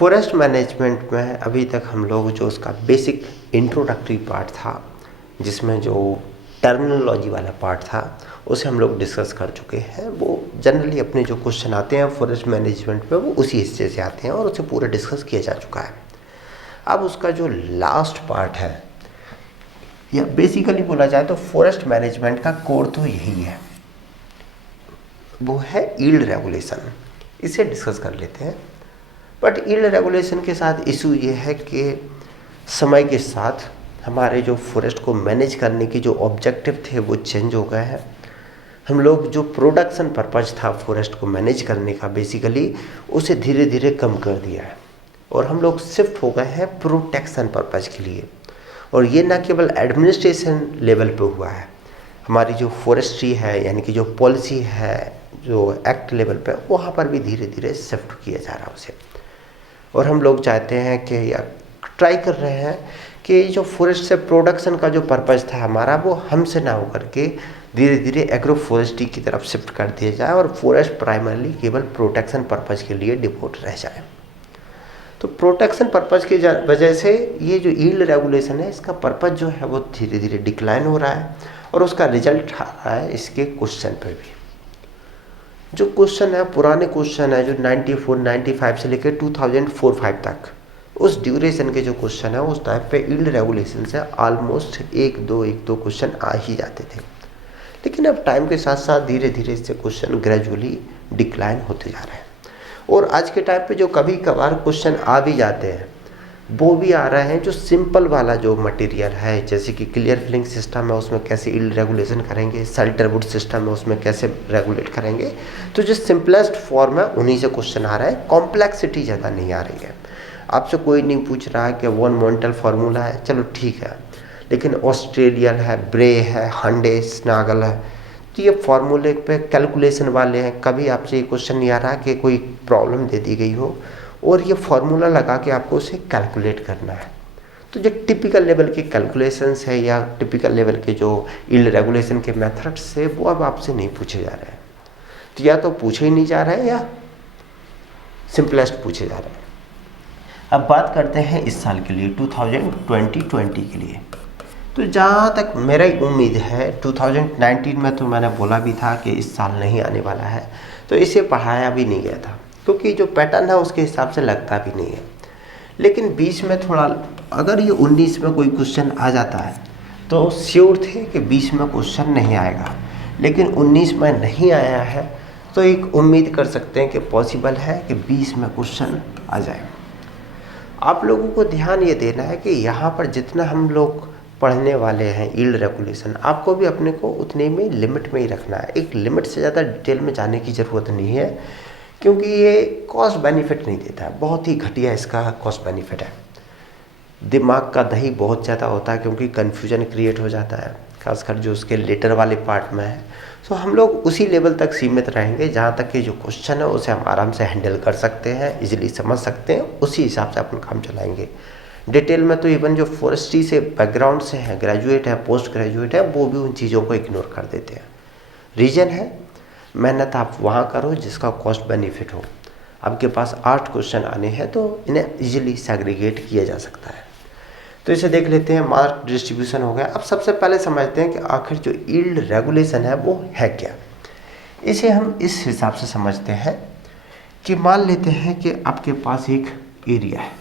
Forest management में अभी तक हम लोग जो उसका बेसिक इंट्रोडक्टरी पार्ट था, जिसमें जो टर्मिनोलॉजी वाला पार्ट था, उसे हम लोग डिस्कस कर चुके हैं। वो जनरली अपने जो क्वेश्चन आते हैं फॉरेस्ट मैनेजमेंट में वो उसी हिस्से से आते हैं और उसे पूरा डिस्कस किया जा चुका है। अब उसका जो लास्ट पार्ट है, या बेसिकली बोला जाए तो फॉरेस्ट मैनेजमेंट का कोर तो यही है, वो है यील्ड रेगुलेशन। इसे डिस्कस कर लेते हैं। बट यील्ड रेगुलेशन के साथ इशू ये है कि समय के साथ हमारे जो फॉरेस्ट को मैनेज करने की जो ऑब्जेक्टिव थे वो चेंज हो गए हैं। हम लोग जो प्रोडक्शन पर्पज था फॉरेस्ट को मैनेज करने का बेसिकली, उसे धीरे धीरे कम कर दिया है और हम लोग शिफ्ट हो गए हैं प्रोटेक्शन पर्पज के लिए। और ये ना केवल एडमिनिस्ट्रेशन लेवल पे हुआ है, हमारी जो फॉरेस्ट्री है यानी कि जो पॉलिसी है, जो एक्ट लेवल पे, वहाँ पर भी धीरे धीरे शिफ्ट किया जा रहा है उसे। और हम लोग चाहते हैं कि या ट्राई कर रहे हैं कि जो फॉरेस्ट से प्रोडक्शन का जो पर्पज़ था हमारा, वो हमसे ना होकर के धीरे धीरे एग्रो फॉरेस्ट्री की तरफ शिफ्ट कर दिया जाए और फॉरेस्ट प्राइमरली केवल प्रोटेक्शन पर्पज़ के लिए डिवोट रह जाए। तो प्रोटेक्शन पर्पज़ की वजह से ये जो यील्ड रेगुलेशन है, इसका पर्पज़ जो है वो धीरे धीरे डिक्लाइन हो रहा है और उसका रिजल्ट आ रहा है इसके क्वेश्चन पे भी। जो क्वेश्चन है, पुराने क्वेश्चन है जो 94-95 से लेकर 2004-5 तक, उस ड्यूरेशन के जो क्वेश्चन है उस टाइप पे यील्ड रेगुलेशन से ऑलमोस्ट एक दो क्वेश्चन आ ही जाते थे। लेकिन अब टाइम के साथ साथ धीरे धीरे इससे क्वेश्चन ग्रेजुअली डिक्लाइन होते जा रहे हैं। और आज के टाइम पे जो कभी कभार क्वेश्चन आ भी जाते हैं, वो भी आ रहे हैं जो सिंपल वाला जो मटेरियल है, जैसे कि क्लियर फिलिंग सिस्टम है उसमें कैसे यील्ड रेगुलेशन करेंगे, शेल्टरवुड सिस्टम है उसमें कैसे रेगुलेट करेंगे। तो जो सिंपलेस्ट फॉर्म है उन्हीं से क्वेश्चन आ रहा है, कॉम्प्लेक्सिटी ज़्यादा नहीं आ रही है। आपसे कोई नहीं पूछ रहा है कि वन मोंटल फार्मूला है, चलो ठीक है, लेकिन ऑस्ट्रेलियन है, ब्रे है, हंडे, स्नागल है, तो ये फार्मूले पे कैलकुलेशन वाले हैं। कभी आपसे ये क्वेश्चन नहीं आ रहा कि कोई प्रॉब्लम दे दी गई हो और ये फार्मूला लगा के आपको उसे कैलकुलेट करना है। तो जो टिपिकल लेवल के कैलकुलेशंस है या टिपिकल लेवल के जो यील्ड रेगुलेशन के मेथड्स है, वो अब आपसे नहीं पूछे जा रहे हैं। तो या तो पूछे ही नहीं जा रहे हैं या सिंपलेस्ट पूछे जा रहे हैं। अब बात करते हैं इस साल के लिए, 2020 के लिए। तो जहाँ तक मेरा उम्मीद है, 2019 में तो मैंने बोला भी था कि इस साल नहीं आने वाला है, तो इसे पढ़ाया भी नहीं गया था क्योंकि जो पैटर्न है उसके हिसाब से लगता भी नहीं है। लेकिन बीच में थोड़ा, अगर ये 19 में कोई क्वेश्चन आ जाता है तो श्योर थे कि 20 में क्वेश्चन नहीं आएगा, लेकिन 19 में नहीं आया है तो एक उम्मीद कर सकते हैं कि पॉसिबल है कि 20 में क्वेश्चन आ जाए। आप लोगों को ध्यान ये देना है कि यहाँ पर जितना हम लोग पढ़ने वाले हैं यील्ड रेगुलेशन, आपको भी अपने को उतने में लिमिट में ही रखना है। एक लिमिट से ज़्यादा डिटेल में जाने की ज़रूरत नहीं है क्योंकि ये कॉस्ट बेनिफिट नहीं देता है, बहुत ही घटिया इसका कॉस्ट बेनिफिट है। दिमाग का दही बहुत ज़्यादा होता है क्योंकि कन्फ्यूजन क्रिएट हो जाता है, खासकर जो उसके लेटर वाले पार्ट में है। तो हम लोग उसी लेवल तक सीमित रहेंगे जहाँ तक कि जो क्वेश्चन है उसे हम आराम से हैंडल कर सकते हैं, इजीली समझ सकते हैं, उसी हिसाब से अपन काम चलाएंगे। डिटेल में तो इवन जो फॉरेस्ट्री से बैकग्राउंड से है, ग्रेजुएट है, पोस्ट ग्रेजुएट है, वो भी उन चीज़ों को इग्नोर कर देते हैं। रीज़न है, मेहनत आप वहाँ करो जिसका कॉस्ट बेनिफिट हो। आपके पास 8 क्वेश्चन आने हैं तो इन्हें इजीली सेग्रीगेट किया जा सकता है। तो इसे देख लेते हैं, मार्क डिस्ट्रीब्यूशन हो गया। अब सबसे पहले समझते हैं कि आखिर जो यील्ड रेगुलेशन है वो है क्या। इसे हम इस हिसाब से समझते हैं कि मान लेते हैं कि आपके पास एक एरिया है,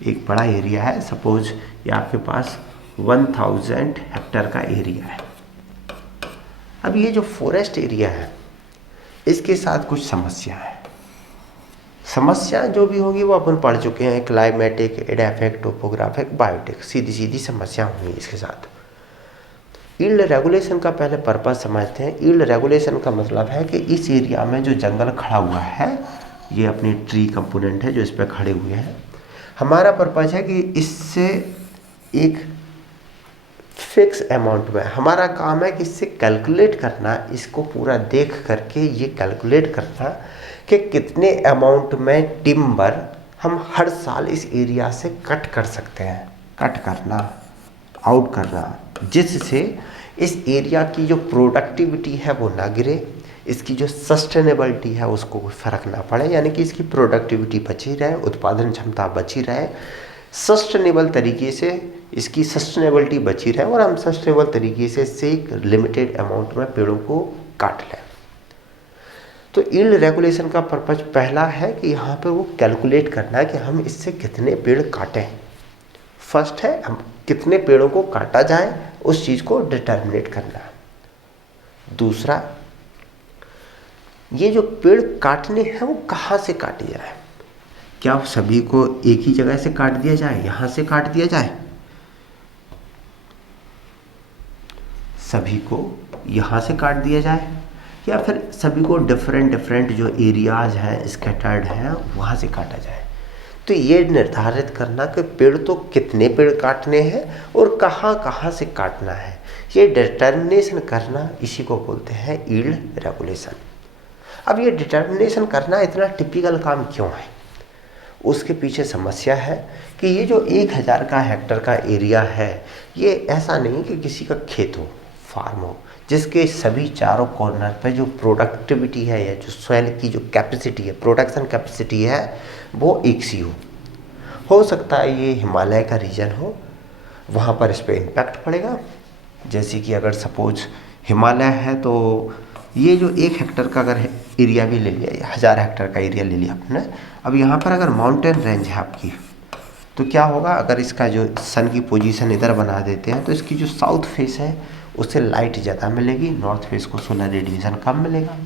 एक बड़ा एरिया है, सपोज ये आपके पास 1000 हेक्टेयर का एरिया है। अब ये जो फॉरेस्ट एरिया है इसके साथ कुछ समस्या है। समस्या जो भी होगी वो अपन पढ़ चुके हैं, क्लाइमेटिक, एडाफिक, टोपोग्राफिक, बायोटिक, सीधी सीधी समस्या होंगी इसके साथ। यील्ड रेगुलेशन का पहले पर्पस समझते हैं। यील्ड रेगुलेशन का मतलब है कि इस एरिया में जो जंगल खड़ा हुआ है, ये अपनी ट्री कंपोनेंट है जो इस पर खड़े हुए हैं, हमारा पर्पस है कि इससे एक फिक्स अमाउंट में, हमारा काम है कि इससे कैलकुलेट करना, इसको पूरा देख करके ये कैलकुलेट करना कि कितने अमाउंट में टिम्बर हम हर साल इस एरिया से कट कर सकते हैं, कट करना, आउट करना, जिससे इस एरिया की जो प्रोडक्टिविटी है वो ना गिरे इसकी जो सस्टेनेबिलिटी है उसको कोई फ़र्क ना पड़े, यानी कि इसकी प्रोडक्टिविटी बची रहे, उत्पादन क्षमता बची रहे, सस्टेनेबल तरीके से इसकी सस्टेनेबिलिटी बची रहे और हम सस्टेनेबल तरीके से इससे एक लिमिटेड अमाउंट में पेड़ों को काट लें। तो यील्ड रेगुलेशन का पर्पज पहला है कि यहाँ पर वो कैलकुलेट करना है कि हम इससे कितने पेड़ काटें। फर्स्ट है हम कितने पेड़ों को काटा जाए उस चीज़ को डिटर्मिनेट करना। दूसरा, ये जो पेड़ काटने हैं वो कहाँ से काटे जाए, क्या सभी को एक ही जगह से काट दिया जाए, यहाँ से काट दिया जाए, सभी को यहाँ से काट दिया जाए, या फिर सभी को डिफरेंट जो एरियाज हैं स्कैटर्ड हैं वहाँ से काटा जाए। तो ये निर्धारित करना कि पेड़ तो कितने पेड़ काटने हैं और कहाँ कहाँ से काटना है, ये डिटर्मिनेशन करना, इसी को बोलते हैं यील्ड रेगुलेशन। अब ये डिटर्मिनेशन करना इतना टिपिकल काम क्यों है, उसके पीछे समस्या है कि ये जो 1000 का हेक्टर का एरिया है, ये ऐसा नहीं कि किसी का खेत हो, फार्म हो, जिसके सभी चारों कॉर्नर पे जो प्रोडक्टिविटी है या जो सॉइल की जो कैपेसिटी है, प्रोडक्शन कैपेसिटी है, वो एक सी हो सकता है ये हिमालय का रीजन हो, वहाँ पर इस पर इम्पैक्ट पड़ेगा। जैसे कि अगर सपोज हिमालय है तो ये जो 1 हेक्टर का अगर एरिया भी ले लिया, 1000 हेक्टर का एरिया ले लिया आपने, अब यहाँ पर अगर माउंटेन रेंज है आपकी, तो क्या होगा, अगर इसका जो सन की पोजीशन इधर बना देते हैं तो इसकी जो साउथ फेस है उससे लाइट ज़्यादा मिलेगी, नॉर्थ फेस को सोलर रेडिएशन कम मिलेगा,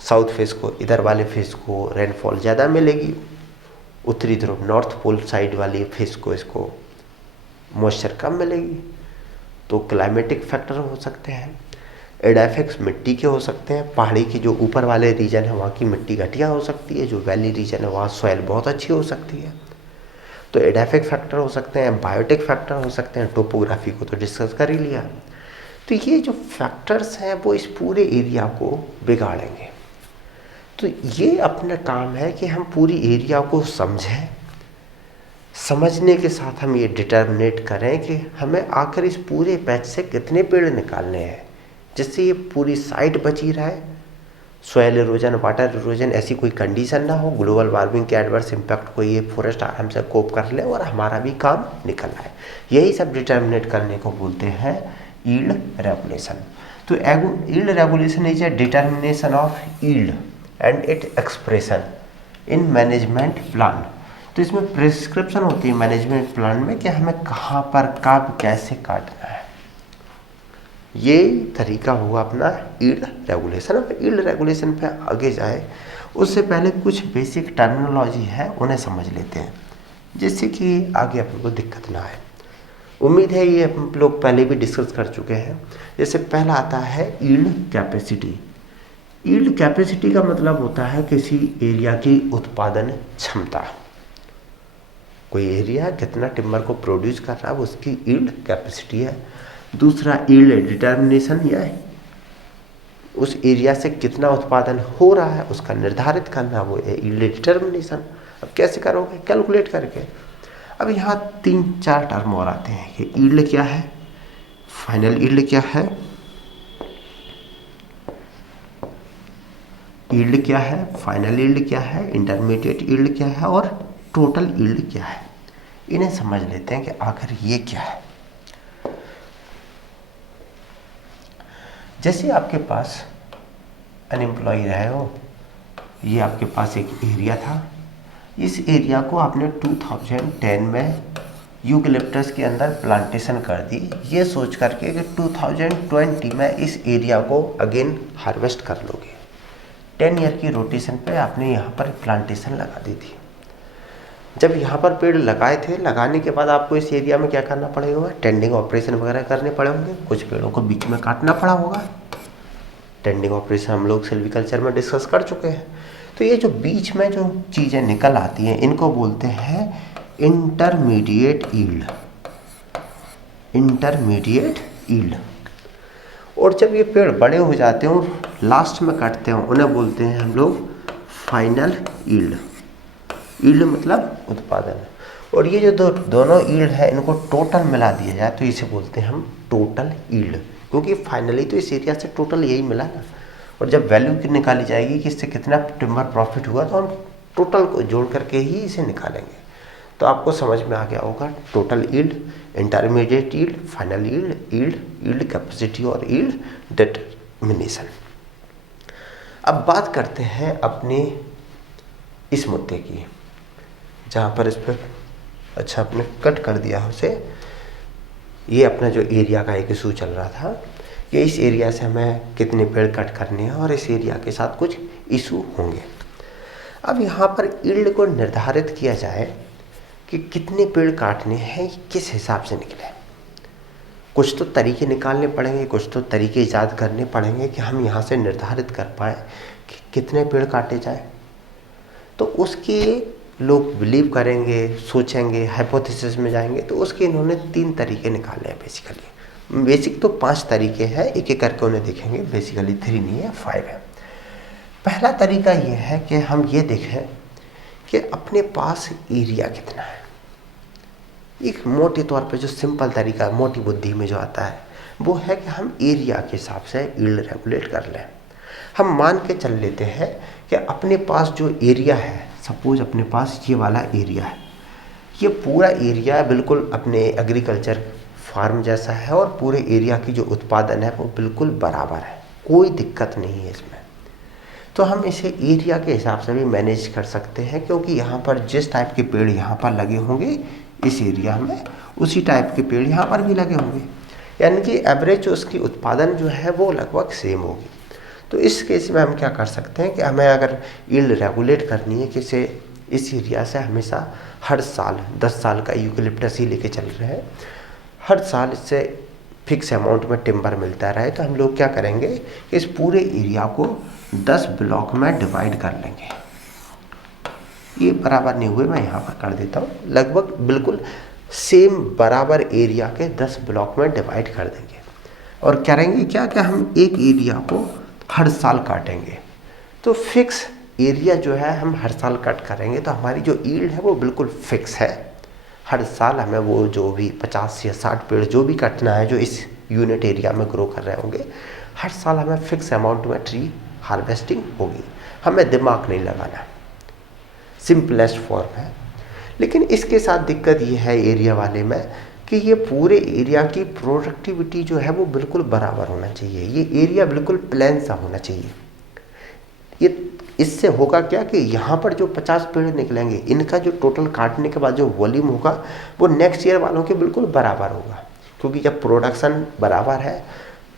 साउथ फेस को, इधर वाले फेस को रेनफॉल ज़्यादा मिलेगी, उत्तरी ध्रुव नॉर्थ पोल साइड वाली फेस को इसको मॉइस्चर कम मिलेगी। तो क्लाइमेटिक फैक्टर हो सकते हैं, एडाफेक्स मिट्टी के हो सकते हैं, पहाड़ी की जो ऊपर वाले रीजन है वहाँ की मिट्टी घटिया हो सकती है, जो वैली रीजन है वहाँ सॉइल बहुत अच्छी हो सकती है। तो एडाफिक फैक्टर हो सकते हैं, बायोटिक फैक्टर हो सकते हैं, टोपोग्राफी को तो डिस्कस कर ही लिया। तो ये जो फैक्टर्स हैं वो इस पूरे एरिया को बिगाड़ेंगे। तो ये अपना काम है कि हम पूरी एरिया को समझें, समझने के साथ हम ये डिटर्मिनेट करें कि हमें आखिर इस पूरे पैच से कितने पेड़ निकालने हैं, जिससे ये पूरी साइट बची रहे, सॉइल इरोजन, वाटर इरोजन ऐसी कोई कंडीशन ना हो, ग्लोबल वार्मिंग के एडवर्स इम्पैक्ट को ये फॉरेस्ट आराम से कोप कर ले और हमारा भी काम निकल आए। यही सब डिटर्मिनेट करने को बोलते हैं यील्ड रेगुलेशन। तो yield regulation is a determination of yield and it expression in management plan. तो इसमें प्रिस्क्रिप्शन होती है मैनेजमेंट प्लान में कि हमें कहाँ पर कब कैसे काटना है। ये तरीका हुआ अपना यील्ड रेगुलेशन। अब यील्ड रेगुलेशन पे आगे जाए उससे पहले कुछ बेसिक टर्मिनोलॉजी है उन्हें समझ लेते हैं, जिससे कि आगे अपन को दिक्कत ना आए। उम्मीद है ये हम लोग पहले भी डिस्कस कर चुके हैं। जैसे पहला आता है यील्ड कैपेसिटी। यील्ड कैपेसिटी का मतलब होता है किसी एरिया की उत्पादन क्षमता। कोई एरिया कितना टिम्बर को प्रोड्यूस कर रहा है उसकी यील्ड कैपेसिटी है। दूसरा यील्ड डिटर्मिनेशन, या उस एरिया से कितना उत्पादन हो रहा है उसका निर्धारित करना, वो है यील्ड डिटर्मिनेशन। अब कैसे करोगे, कैलकुलेट करके। अब यहाँ 3-4 टर्म और आते हैं कि यील्ड क्या है, फाइनल यील्ड क्या है, यील्ड क्या है, फाइनल यील्ड क्या है, इंटरमीडिएट यील्ड क्या है और टोटल यील्ड क्या है। इन्हें समझ लेते हैं कि आखिर ये क्या है। जैसे आपके पास अनएम्प्लॉय रहे हो, ये आपके पास एक एरिया था, इस एरिया को आपने 2010 में यूकलिप्टस के अंदर प्लांटेशन कर दी, ये सोच करके कि 2020 में इस एरिया को अगेन हार्वेस्ट कर लोगे। 10 ईयर की रोटेशन पे आपने यहाँ पर प्लांटेशन लगा दी थी। जब यहाँ पर पेड़ लगाए थे, लगाने के बाद आपको इस एरिया में क्या करना पड़ेगा, टेंडिंग ऑपरेशन वगैरह करने पड़े होंगे, कुछ पेड़ों को बीच में काटना पड़ा होगा। टेंडिंग ऑपरेशन हम लोग सिल्वीकल्चर में डिस्कस कर चुके हैं। तो ये जो बीच में जो चीज़ें निकल आती हैं इनको बोलते हैं इंटरमीडिएट यील्ड, इंटरमीडिएट यील्ड। और जब ये पेड़ बड़े हो जाते हैं और लास्ट में काटते हैं उन्हें बोलते हैं हम लोग फाइनल यील्ड। यील्ड मतलब उत्पादन। और ये जो दोनों यील्ड है इनको टोटल मिला दिया जाए तो इसे बोलते हैं हम टोटल यील्ड, क्योंकि फाइनली तो इस एरिया से टोटल यही मिला ना। और जब वैल्यू की निकाली जाएगी कि इससे कितना टिम्बर प्रॉफिट हुआ, तो हम टोटल को जोड़ करके ही इसे निकालेंगे। तो आपको समझ में आ गया होगा total yield, intermediate yield, final yield capacity और यील्ड डिटरमिनेशन। अब बात करते हैं अपने इस मुद्दे की, जहाँ पर इस पर अच्छा आपने कट कर दिया उसे। ये अपना जो एरिया का एक इशू चल रहा था कि इस एरिया से हमें कितने पेड़ कट करने हैं और इस एरिया के साथ कुछ इशू होंगे। अब यहाँ पर यील्ड को निर्धारित किया जाए कि कितने पेड़ काटने हैं, किस हिसाब से निकले। कुछ तो तरीके निकालने पड़ेंगे, कुछ तो तरीके ईजाद करने पड़ेंगे कि हम यहाँ से निर्धारित कर पाएँ कि कितने पेड़ काटे जाए। तो उसके लोग बिलीव करेंगे, सोचेंगे, हाइपोथेसिस में जाएंगे। तो उसके इन्होंने 3 तरीके निकाले हैं बेसिकली। बेसिक तो 5 तरीके हैं, एक एक करके उन्हें देखेंगे। बेसिकली 3 नहीं है, 5 है। पहला तरीका ये है कि हम ये देखें कि अपने पास एरिया कितना है। एक मोटे तौर पे जो सिंपल तरीका, मोटी बुद्धि में जो आता है, वो है कि हम एरिया के हिसाब से यील्ड रेगुलेट कर लें। हम मान के चल लेते हैं कि अपने पास जो एरिया है, सपोज अपने पास ये वाला एरिया है, ये पूरा एरिया बिल्कुल अपने एग्रीकल्चर फार्म जैसा है और पूरे एरिया की जो उत्पादन है वो बिल्कुल बराबर है, कोई दिक्कत नहीं है इसमें। तो हम इसे एरिया के हिसाब से भी मैनेज कर सकते हैं, क्योंकि यहाँ पर जिस टाइप के पेड़ यहाँ पर लगे होंगे इस एरिया में, उसी टाइप के पेड़ यहाँ पर भी लगे होंगे, यानी कि एवरेज उसकी उत्पादन जो है वो लगभग सेम होगी। तो इस केस में हम क्या कर सकते हैं कि हमें अगर यील्ड रेगुलेट करनी है कि इस एरिया से हमेशा हर साल 10 साल का यूकेलिप्टस ही लेके चल रहे हैं, हर साल इससे फिक्स अमाउंट में टिम्बर मिलता रहे, तो हम लोग क्या करेंगे कि इस पूरे एरिया को 10 ब्लॉक में डिवाइड कर लेंगे। ये बराबर नहीं हुए, मैं यहाँ पर कर देता हूँ। लगभग बिल्कुल सेम बराबर एरिया के 10 ब्लॉक में डिवाइड कर देंगे और करेंगे क्या कि हम एक एरिया को हर साल काटेंगे। तो फिक्स एरिया जो है हम हर साल कट करेंगे, तो हमारी जो यील्ड है वो बिल्कुल फिक्स है। हर साल हमें वो जो भी 50 या 60 पेड़ जो भी कटना है जो इस यूनिट एरिया में ग्रो कर रहे होंगे, हर साल हमें फिक्स अमाउंट में ट्री हार्वेस्टिंग होगी। हमें दिमाग नहीं लगाना, सिंपलेस्ट फॉर्म है। लेकिन इसके साथ दिक्कत ये है एरिया वाले में कि ये पूरे एरिया की प्रोडक्टिविटी जो है वो बिल्कुल बराबर होना चाहिए। ये एरिया बिल्कुल प्लेन सा होना चाहिए। ये इससे होगा क्या कि यहाँ पर जो 50 पेड़ निकलेंगे, इनका जो टोटल काटने के बाद जो वॉल्यूम होगा वो नेक्स्ट ईयर वालों के बिल्कुल बराबर होगा, क्योंकि जब प्रोडक्शन बराबर है,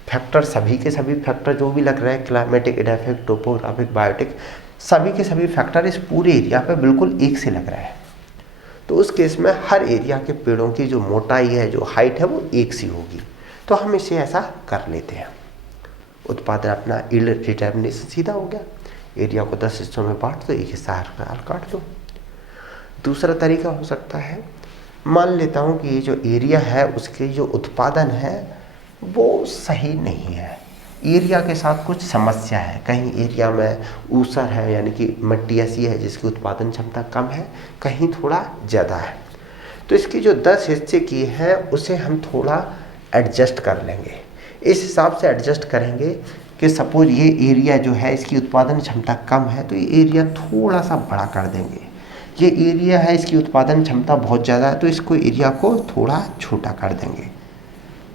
फैक्टर सभी के सभी फैक्टर जो भी लग रहे हैं, क्लाइमेटिक, एडेफिक, टोपोग्राफिक, बायोटिक, सभी के सभी फैक्टर इस पूरे एरिया पे बिल्कुल एक से लग रहा है। तो उस केस में हर एरिया के पेड़ों की जो मोटाई है, जो हाइट है, वो एक सी होगी। तो हम इसे ऐसा कर लेते हैं। उत्पादन अपना यील्ड डिटरमिनेशन सीधा हो गया। एरिया को 10 हिस्सों में बांट दो, एक हिस्सा हर काट दो। दूसरा तरीका हो सकता है, मान लेता हूँ कि ये जो एरिया है उसके जो उत्पादन है वो सही नहीं है, एरिया के साथ कुछ समस्या है। कहीं एरिया में ऊसर है, यानी कि मिट्टी ऐसी है जिसकी उत्पादन क्षमता कम है, कहीं थोड़ा ज़्यादा है। तो इसके जो 10 हिस्से किए हैं उसे हम थोड़ा एडजस्ट कर लेंगे। इस हिसाब से एडजस्ट करेंगे कि सपोज ये एरिया जो है इसकी उत्पादन क्षमता कम है, तो ये एरिया थोड़ा सा बड़ा कर देंगे। ये एरिया है इसकी उत्पादन क्षमता बहुत ज़्यादा है, तो इसको एरिया को थोड़ा छोटा कर देंगे।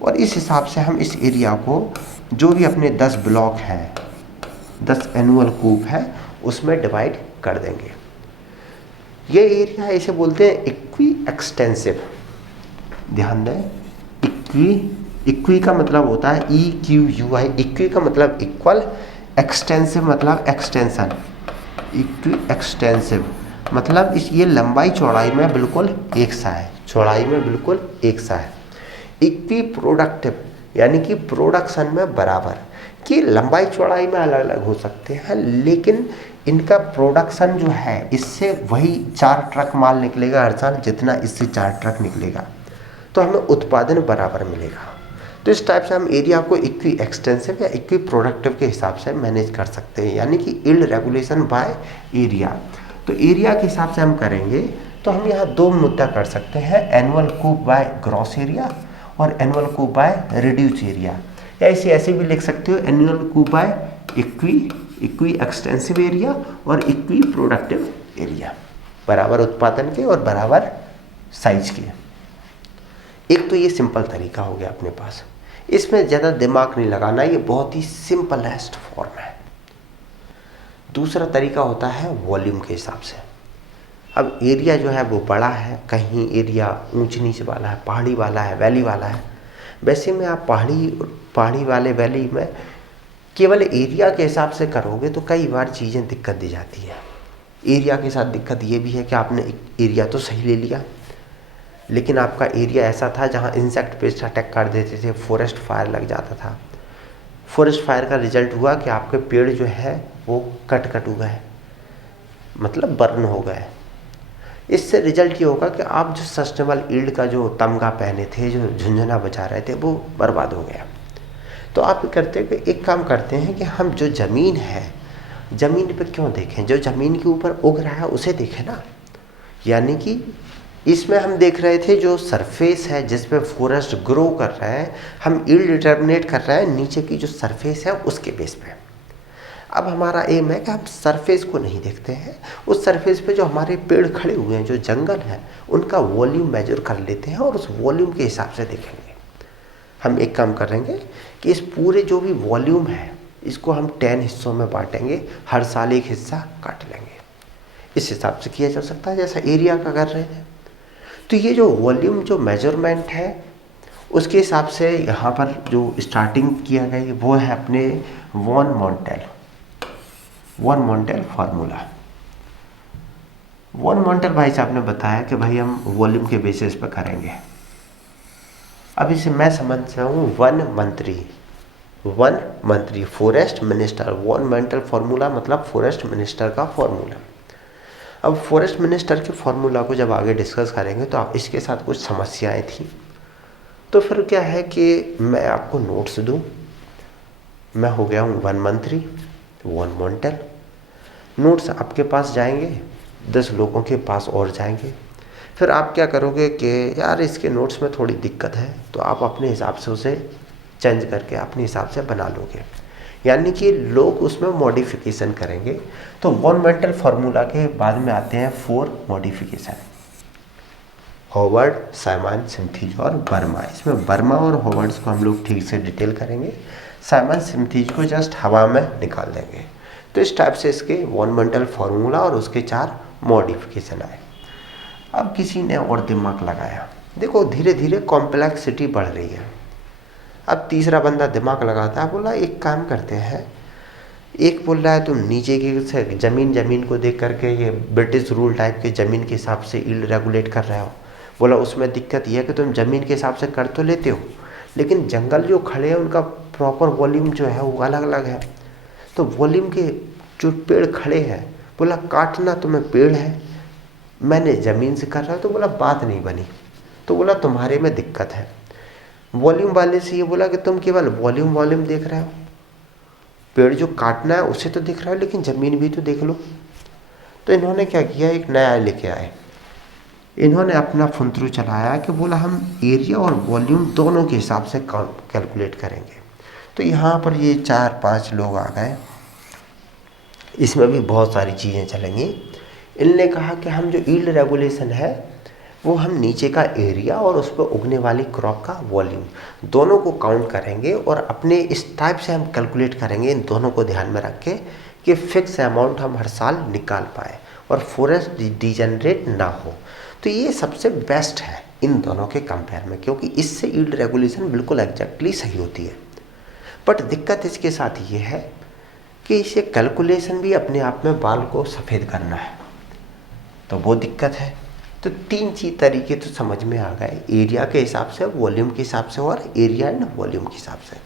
और इस हिसाब से हम इस एरिया को जो भी अपने 10 ब्लॉक हैं, 10 एनुअल कूब है, उसमें डिवाइड कर देंगे। ये एरिया है, इसे बोलते हैं इक्वी एक्सटेंसिव। ध्यान दें, इक्वी का मतलब होता है EQUI। इक्वी का मतलब इक्वल, एक्सटेंसिव मतलब एक्सटेंशन। इक्वी एक्सटेंसिव मतलब ये लंबाई चौड़ाई में बिल्कुल एक सा है, चौड़ाई में बिल्कुल एक सा है। इक्वी प्रोडक्टिव यानी कि प्रोडक्शन में बराबर, कि लंबाई चौड़ाई में अलग अलग हो सकते हैं, लेकिन इनका प्रोडक्शन जो है इससे वही 4 ट्रक माल निकलेगा हर साल, जितना इससे 4 ट्रक निकलेगा, तो हमें उत्पादन बराबर मिलेगा। तो इस टाइप से हम एरिया को इक्वी एक्सटेंसिव या इक्वी प्रोडक्टिव के हिसाब से मैनेज कर सकते हैं, यानी कि यील्ड रेगुलेशन बाय एरिया। तो एरिया के हिसाब से हम करेंगे तो हम यहाँ 2 मुद्दा कर सकते हैं, annual coupe by gross area और annual coupe by reduce area, या इसे ऐसे भी लिख सकते हो, annual coupe by equi extensive area और इक्वी प्रोडक्टिव एरिया, बराबर उत्पादन के और बराबर साइज के। एक तो ये सिंपल तरीका हो गया अपने पास, इसमें ज़्यादा दिमाग नहीं लगाना, ये बहुत ही सिंपलेस्ट फॉर्म है। दूसरा तरीका होता है वॉल्यूम के हिसाब से। अब एरिया जो है वो बड़ा है, कहीं एरिया ऊंच नीचे वाला है, पहाड़ी वाला है, वैली वाला है। वैसे में आप पहाड़ी वाले वैली में केवल एरिया के हिसाब से करोगे तो कई बार चीज़ें दिक्कत दी जाती है। एरिया के साथ दिक्कत ये भी है कि आपने एरिया तो सही ले लिया, लेकिन आपका एरिया ऐसा था जहाँ इंसेक्ट पेस्ट अटैक कर देते थे, फॉरेस्ट फायर लग जाता था। फॉरेस्ट फायर का रिजल्ट हुआ कि आपके पेड़ जो है वो कट हो गए, मतलब बर्न हो गए। इससे रिजल्ट ये होगा कि आप जो सस्टेनेबल यील्ड का जो तमगा पहने थे, जो झुंझुना बचा रहे थे, वो बर्बाद हो गया। तो आप करते कि एक काम करते हैं कि हम जो ज़मीन है, ज़मीन पे क्यों देखें, जो ज़मीन के ऊपर उग रहा है उसे देखें ना। यानी कि इसमें हम देख रहे थे जो सरफेस है जिस पे फॉरेस्ट ग्रो कर रहा है, हम यील्ड डिटर्मिनेट कर रहे हैं नीचे की जो सरफेस है उसके बेस पे। अब हमारा एम है कि हम सरफेस को नहीं देखते हैं, उस सरफेस पे जो हमारे पेड़ खड़े हुए हैं, जो जंगल है, उनका वॉल्यूम मेजर कर लेते हैं और उस वॉल्यूम के हिसाब से देखेंगे। हम एक काम करेंगे कि इस पूरे जो भी वॉल्यूम है इसको हम 10 हिस्सों में बांटेंगे, हर साल एक हिस्सा काट लेंगे। इस हिसाब से किया जा सकता है जैसा एरिया का कर रहे हैं। तो ये जो वॉल्यूम जो मेजरमेंट है उसके हिसाब से यहाँ पर जो स्टार्टिंग किया गया है वो है अपने वॉन मॉन्टेल फार्मूला। वॉन मॉन्टेल भाई साहब ने बताया कि भाई हम वॉल्यूम के बेसिस पर करेंगे। अब इसे मैं समझता हूँ वन मंत्री फॉरेस्ट मिनिस्टर। वॉन मॉन्टेल फार्मूला मतलब फॉरेस्ट मिनिस्टर का फार्मूला। अब फॉरेस्ट मिनिस्टर के फार्मूला को जब आगे डिस्कस करेंगे तो आप इसके साथ कुछ समस्याएं थी, तो फिर क्या है कि मैं आपको नोट्स दूं। मैं हो गया हूँ वन मंत्री वॉन मॉन्टेल। नोट्स आपके पास जाएंगे, 10 लोगों के पास और जाएंगे। फिर आप क्या करोगे कि यार इसके नोट्स में थोड़ी दिक्कत है, तो आप अपने हिसाब से उसे चेंज करके अपने हिसाब से बना लोगे, यानी कि लोग उसमें मॉडिफिकेशन करेंगे। तो वॉन मॉन्टेल फार्मूला के बाद में आते हैं 4 मॉडिफिकेशन, हॉवर्ड, साइमन, सिंथीज और बर्मा। इसमें बर्मा और हॉवर्ड्स को हम लोग ठीक से डिटेल करेंगे, साइमन सिंथीज को जस्ट हवा में निकाल देंगे। तो इस टाइप से इसके वॉन मॉन्टेल फार्मूला और उसके 4 मॉडिफिकेशन आए। अब किसी ने और दिमाग लगाया, देखो धीरे धीरे कॉम्प्लेक्सिटी बढ़ रही है। अब तीसरा बंदा दिमाग लगाता है, बोला एक काम करते हैं, एक बोल रहा है तुम नीचे की से ज़मीन को देख करके ये ब्रिटिश रूल टाइप के ज़मीन के हिसाब से यील्ड रेगुलेट कर रहे हो। बोला उसमें दिक्कत यह है कि तुम ज़मीन के हिसाब से कर तो लेते हो, लेकिन जंगल जो खड़े हैं उनका प्रॉपर वॉल्यूम जो है वो अलग अलग है। तो वॉल्यूम के जो पेड़ खड़े हैं, बोला काटना तुम्हें पेड़ है, मैंने ज़मीन से कर रहा हूँ। तो बोला बात नहीं बनी। तो बोला तुम्हारे में दिक्कत है। वॉल्यूम वाले से ये बोला कि तुम केवल वॉल्यूम देख रहे हो, पेड़ जो काटना है उसे तो दिख रहा है, लेकिन ज़मीन भी तो देख लो। तो इन्होंने क्या किया, एक नया लेके आए। इन्होंने अपना फुंतरू चलाया कि बोला हम एरिया और वॉल्यूम दोनों के हिसाब से कैलकुलेट करेंगे। तो यहाँ पर ये 4-5 लोग आ गए, इसमें भी बहुत सारी चीज़ें चलेंगी। इनने कहा कि हम जो यील्ड रेगुलेशन है वो हम नीचे का एरिया और उस पर उगने वाली क्रॉप का वॉल्यूम दोनों को काउंट करेंगे और अपने इस टाइप से हम कैलकुलेट करेंगे, इन दोनों को ध्यान में रख के कि फिक्स अमाउंट हम हर साल निकाल पाए और फॉरेस्ट डिजेनरेट ना हो। तो ये सबसे बेस्ट है इन दोनों के कंपेयर में, क्योंकि इससे यील्ड रेगुलेशन बिल्कुल एग्जैक्टली सही होती है। बट दिक्कत इसके साथ ये है कि इसे कैलकुलेशन भी अपने आप में बाल को सफ़ेद करना है, तो वो दिक्कत है। तो 3 चीज़ तरीके तो समझ में आ गए, एरिया के हिसाब से, वॉल्यूम के हिसाब से और एरिया एंड वॉल्यूम के हिसाब से।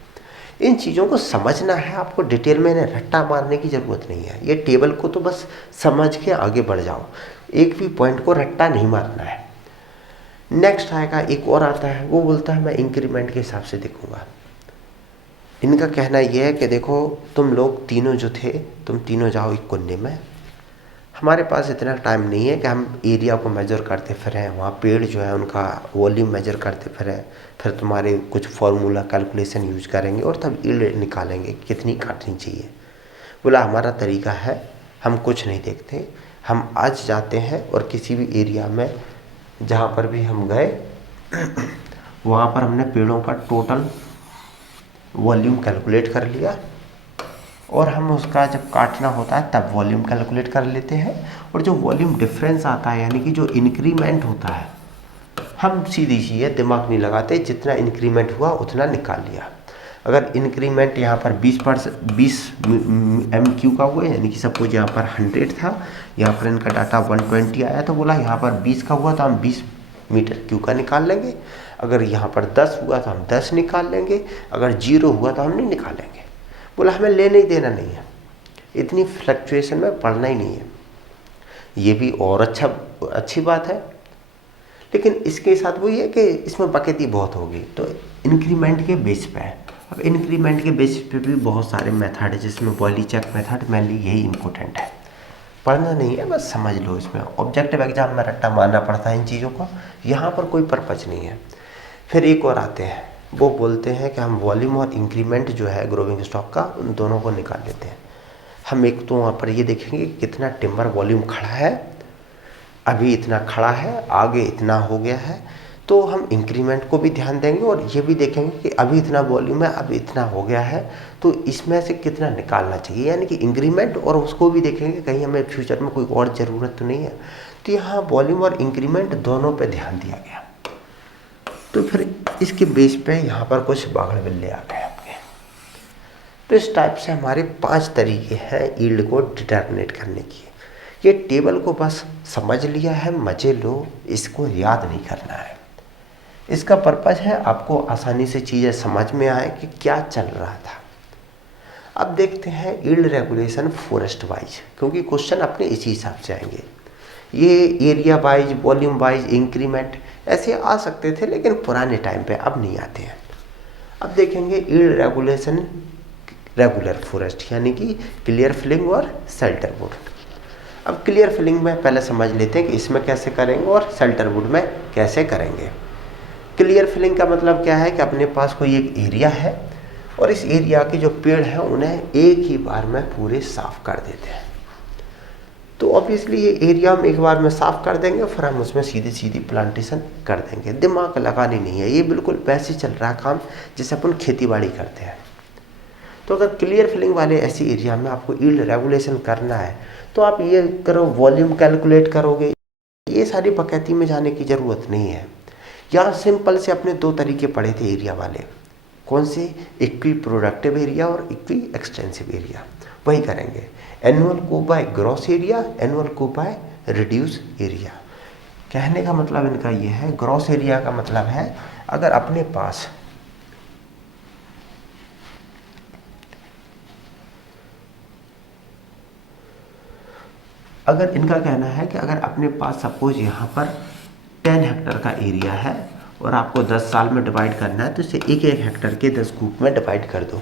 इन चीज़ों को समझना है आपको, डिटेल में रट्टा मारने की ज़रूरत नहीं है। ये टेबल को तो बस समझ के आगे बढ़ जाओ, एक भी पॉइंट को रट्टा नहीं मारना है। नेक्स्ट आएगा, एक और आता है, वो बोलता है मैं इंक्रीमेंट के हिसाब से देखूंगा। इनका कहना यह है कि देखो तुम लोग तीनों जो थे, तुम तीनों जाओ एक कुंडे में, हमारे पास इतना टाइम नहीं है कि हम एरिया को मेजर करते फिरें, वहाँ पेड़ जो है उनका वॉल्यूम मेजर करते फिरें, फिर तुम्हारे कुछ फार्मूला कैलकुलेशन यूज करेंगे और तब यील्ड निकालेंगे कितनी काटनी चाहिए। बोला हमारा तरीका है, हम कुछ नहीं देखते, हम आज जाते हैं और किसी भी एरिया में जहाँ पर भी हम गए वहाँ पर हमने पेड़ों का टोटल वॉल्यूम कैलकुलेट कर लिया और हम उसका जब काटना होता है तब वॉल्यूम कैलकुलेट कर लेते हैं, और जो वॉल्यूम डिफरेंस आता है यानी कि जो इंक्रीमेंट होता है हम सीधी सी है, दिमाग नहीं लगाते, जितना इंक्रीमेंट हुआ उतना निकाल लिया। अगर इंक्रीमेंट यहाँ पर 20 MQ का हुआ यानी कि सपोज यहाँ पर 100 था, यहाँ पर इनका डाटा 120 आया तो बोला यहाँ पर 20 का हुआ तो हम 20 मीटर क्यू का निकाल लेंगे, अगर यहाँ पर 10 हुआ तो हम 10 निकाल लेंगे, अगर 0 हुआ तो हम नहीं निकालेंगे। बोला हमें लेने ही देना नहीं है, इतनी फ्लक्चुएशन में पढ़ना ही नहीं है। ये भी और अच्छी बात है, लेकिन इसके साथ वो ये कि इसमें बकैती बहुत होगी। तो इंक्रीमेंट के बेस पे है। अब इंक्रीमेंट के बेस पे भी बहुत सारे मेथड है, जिसमें बॉयली चेक मेथड मेनली यही इंपॉर्टेंट है। पढ़ना नहीं है, बस समझ लो। इसमें ऑब्जेक्टिव एग्जाम में रट्टा मारना पड़ता है इन चीज़ों का, यहाँ पर कोई पर्पज नहीं है। फिर एक और आते हैं, वो बोलते हैं कि हम वॉल्यूम और इंक्रीमेंट जो है ग्रोविंग स्टॉक का, उन दोनों को निकाल लेते हैं। हम एक तो वहाँ पर ये देखेंगे कितना टिम्बर वॉल्यूम खड़ा है, अभी इतना खड़ा है, आगे इतना हो गया है, तो हम इंक्रीमेंट को भी ध्यान देंगे और ये भी देखेंगे कि अभी इतना वॉल्यूम है, अभी इतना हो गया है, तो इसमें से कितना निकालना चाहिए, यानी कि इंक्रीमेंट, और उसको भी देखेंगे कहीं हमें फ्यूचर में कोई और ज़रूरत तो नहीं है। तो यहाँ वॉल्यूम और इंक्रीमेंट दोनों पे ध्यान दिया गया। तो फिर इसके बेस पे यहाँ पर कुछ बागड़ बिल्ले आ गए आपके। तो इस टाइप से हमारे 5 तरीके हैं यील्ड को डिटर्मिनेट करने की। ये टेबल को बस समझ लिया है, मजे लो, इसको याद नहीं करना है। इसका पर्पज है आपको आसानी से चीज़ें समझ में आए कि क्या चल रहा था। अब देखते हैं यील्ड रेगुलेशन फॉरेस्ट वाइज, क्योंकि क्वेश्चन अपने इसी हिसाब से आएंगे। ये area wise, volume wise, increment ऐसे आ सकते थे, लेकिन पुराने टाइम पे अब नहीं आते हैं। अब देखेंगे यील्ड रेगुलेशन रेगुलर फॉरेस्ट, यानी कि क्लियर फिलिंग और शेल्टर वुड। अब क्लियर फिलिंग में पहले समझ लेते हैं कि इसमें कैसे करेंगे और शेल्टर वुड में कैसे करेंगे। क्लियर फिलिंग का मतलब क्या है कि अपने पास कोई एक एरिया है और इस एरिया के जो पेड़ हैं उन्हें एक ही बार में पूरे साफ कर देते हैं। तो ऑब्वियसली ये एरिया हम एक बार में साफ कर देंगे, फिर हम उसमें सीधी सीधी प्लांटेशन कर देंगे। दिमाग लगानी नहीं है, ये बिल्कुल वैसे चल रहा काम जैसे अपन खेती बाड़ी करते हैं। तो अगर क्लियर फिलिंग वाले ऐसी एरिया में आपको यील्ड रेगुलेशन करना है तो आप ये करो, वॉल्यूम कैलकुलेट करोगे, ये सारी बकैती में जाने की ज़रूरत नहीं है। यहाँ सिंपल से अपने 2 तरीके पढ़े थे एरिया वाले, कौन से, इक्वी प्रोडक्टिव एरिया और इक्वी एक्सटेंसिव एरिया, वही करेंगे। एनुअल को बाय ग्रॉस एरिया, एनुअल को बाय रिड्यूस एरिया। कहने का मतलब इनका ये है, ग्रॉस एरिया का मतलब है अगर अपने पास इनका कहना है कि अगर अपने पास सपोज यहाँ पर 10 हेक्टर का एरिया है और आपको 10 साल में डिवाइड करना है, तो इसे एक हेक्टर के 10 ग्रुप में डिवाइड कर दो,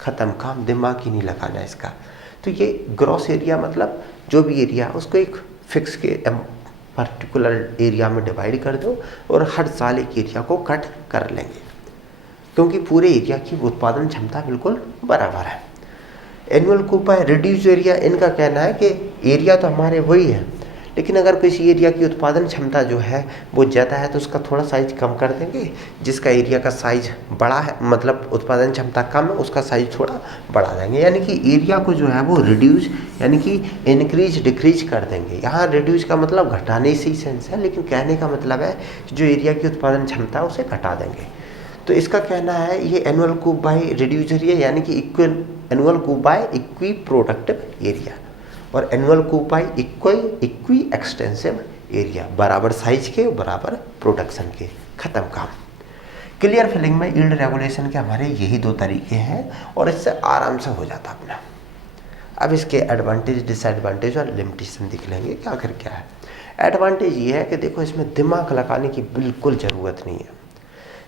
ख़त्म काम, दिमाग ही नहीं लगाना इसका। तो ये ग्रॉस एरिया मतलब जो भी एरिया उसको एक फिक्स के पर्टिकुलर एरिया में डिवाइड कर दो और हर साल एक एरिया को कट कर लेंगे, क्योंकि पूरे एरिया की उत्पादन क्षमता बिल्कुल बराबर है। एनुअल को बाय रिड्यूस एरिया, इनका कहना है कि एरिया तो हमारे वही है, लेकिन अगर किसी एरिया की उत्पादन क्षमता जो है वो ज़्यादा है तो उसका थोड़ा साइज कम कर देंगे। जिसका एरिया का साइज बड़ा है, मतलब उत्पादन क्षमता कम है, उसका साइज थोड़ा बढ़ा देंगे। यानी कि एरिया को जो है वो रिड्यूस यानी कि इंक्रीज डिक्रीज कर देंगे। यहाँ रिड्यूस का मतलब घटाने से ही सेंस है, लेकिन कहने का मतलब है जो एरिया की उत्पादन क्षमता है उसे घटा देंगे। तो इसका कहना है ये एनुअल को बाय रिड्यूस एरिया यानी कि एनुअल को बाय इक्वी प्रोडक्टिव एरिया और एनुअल को बाय इक्वी एक्सटेंसिव एरिया, बराबर साइज के बराबर प्रोडक्शन के, खत्म काम। क्लियर फिलिंग में यील्ड रेगुलेशन के हमारे यही 2 तरीके हैं और इससे आराम से हो जाता अपना। अब इसके एडवांटेज, डिसएडवांटेज और लिमिटेशन देख लेंगे कि आखिर क्या है। एडवांटेज ये है कि देखो इसमें दिमाग लगाने की बिल्कुल ज़रूरत नहीं है,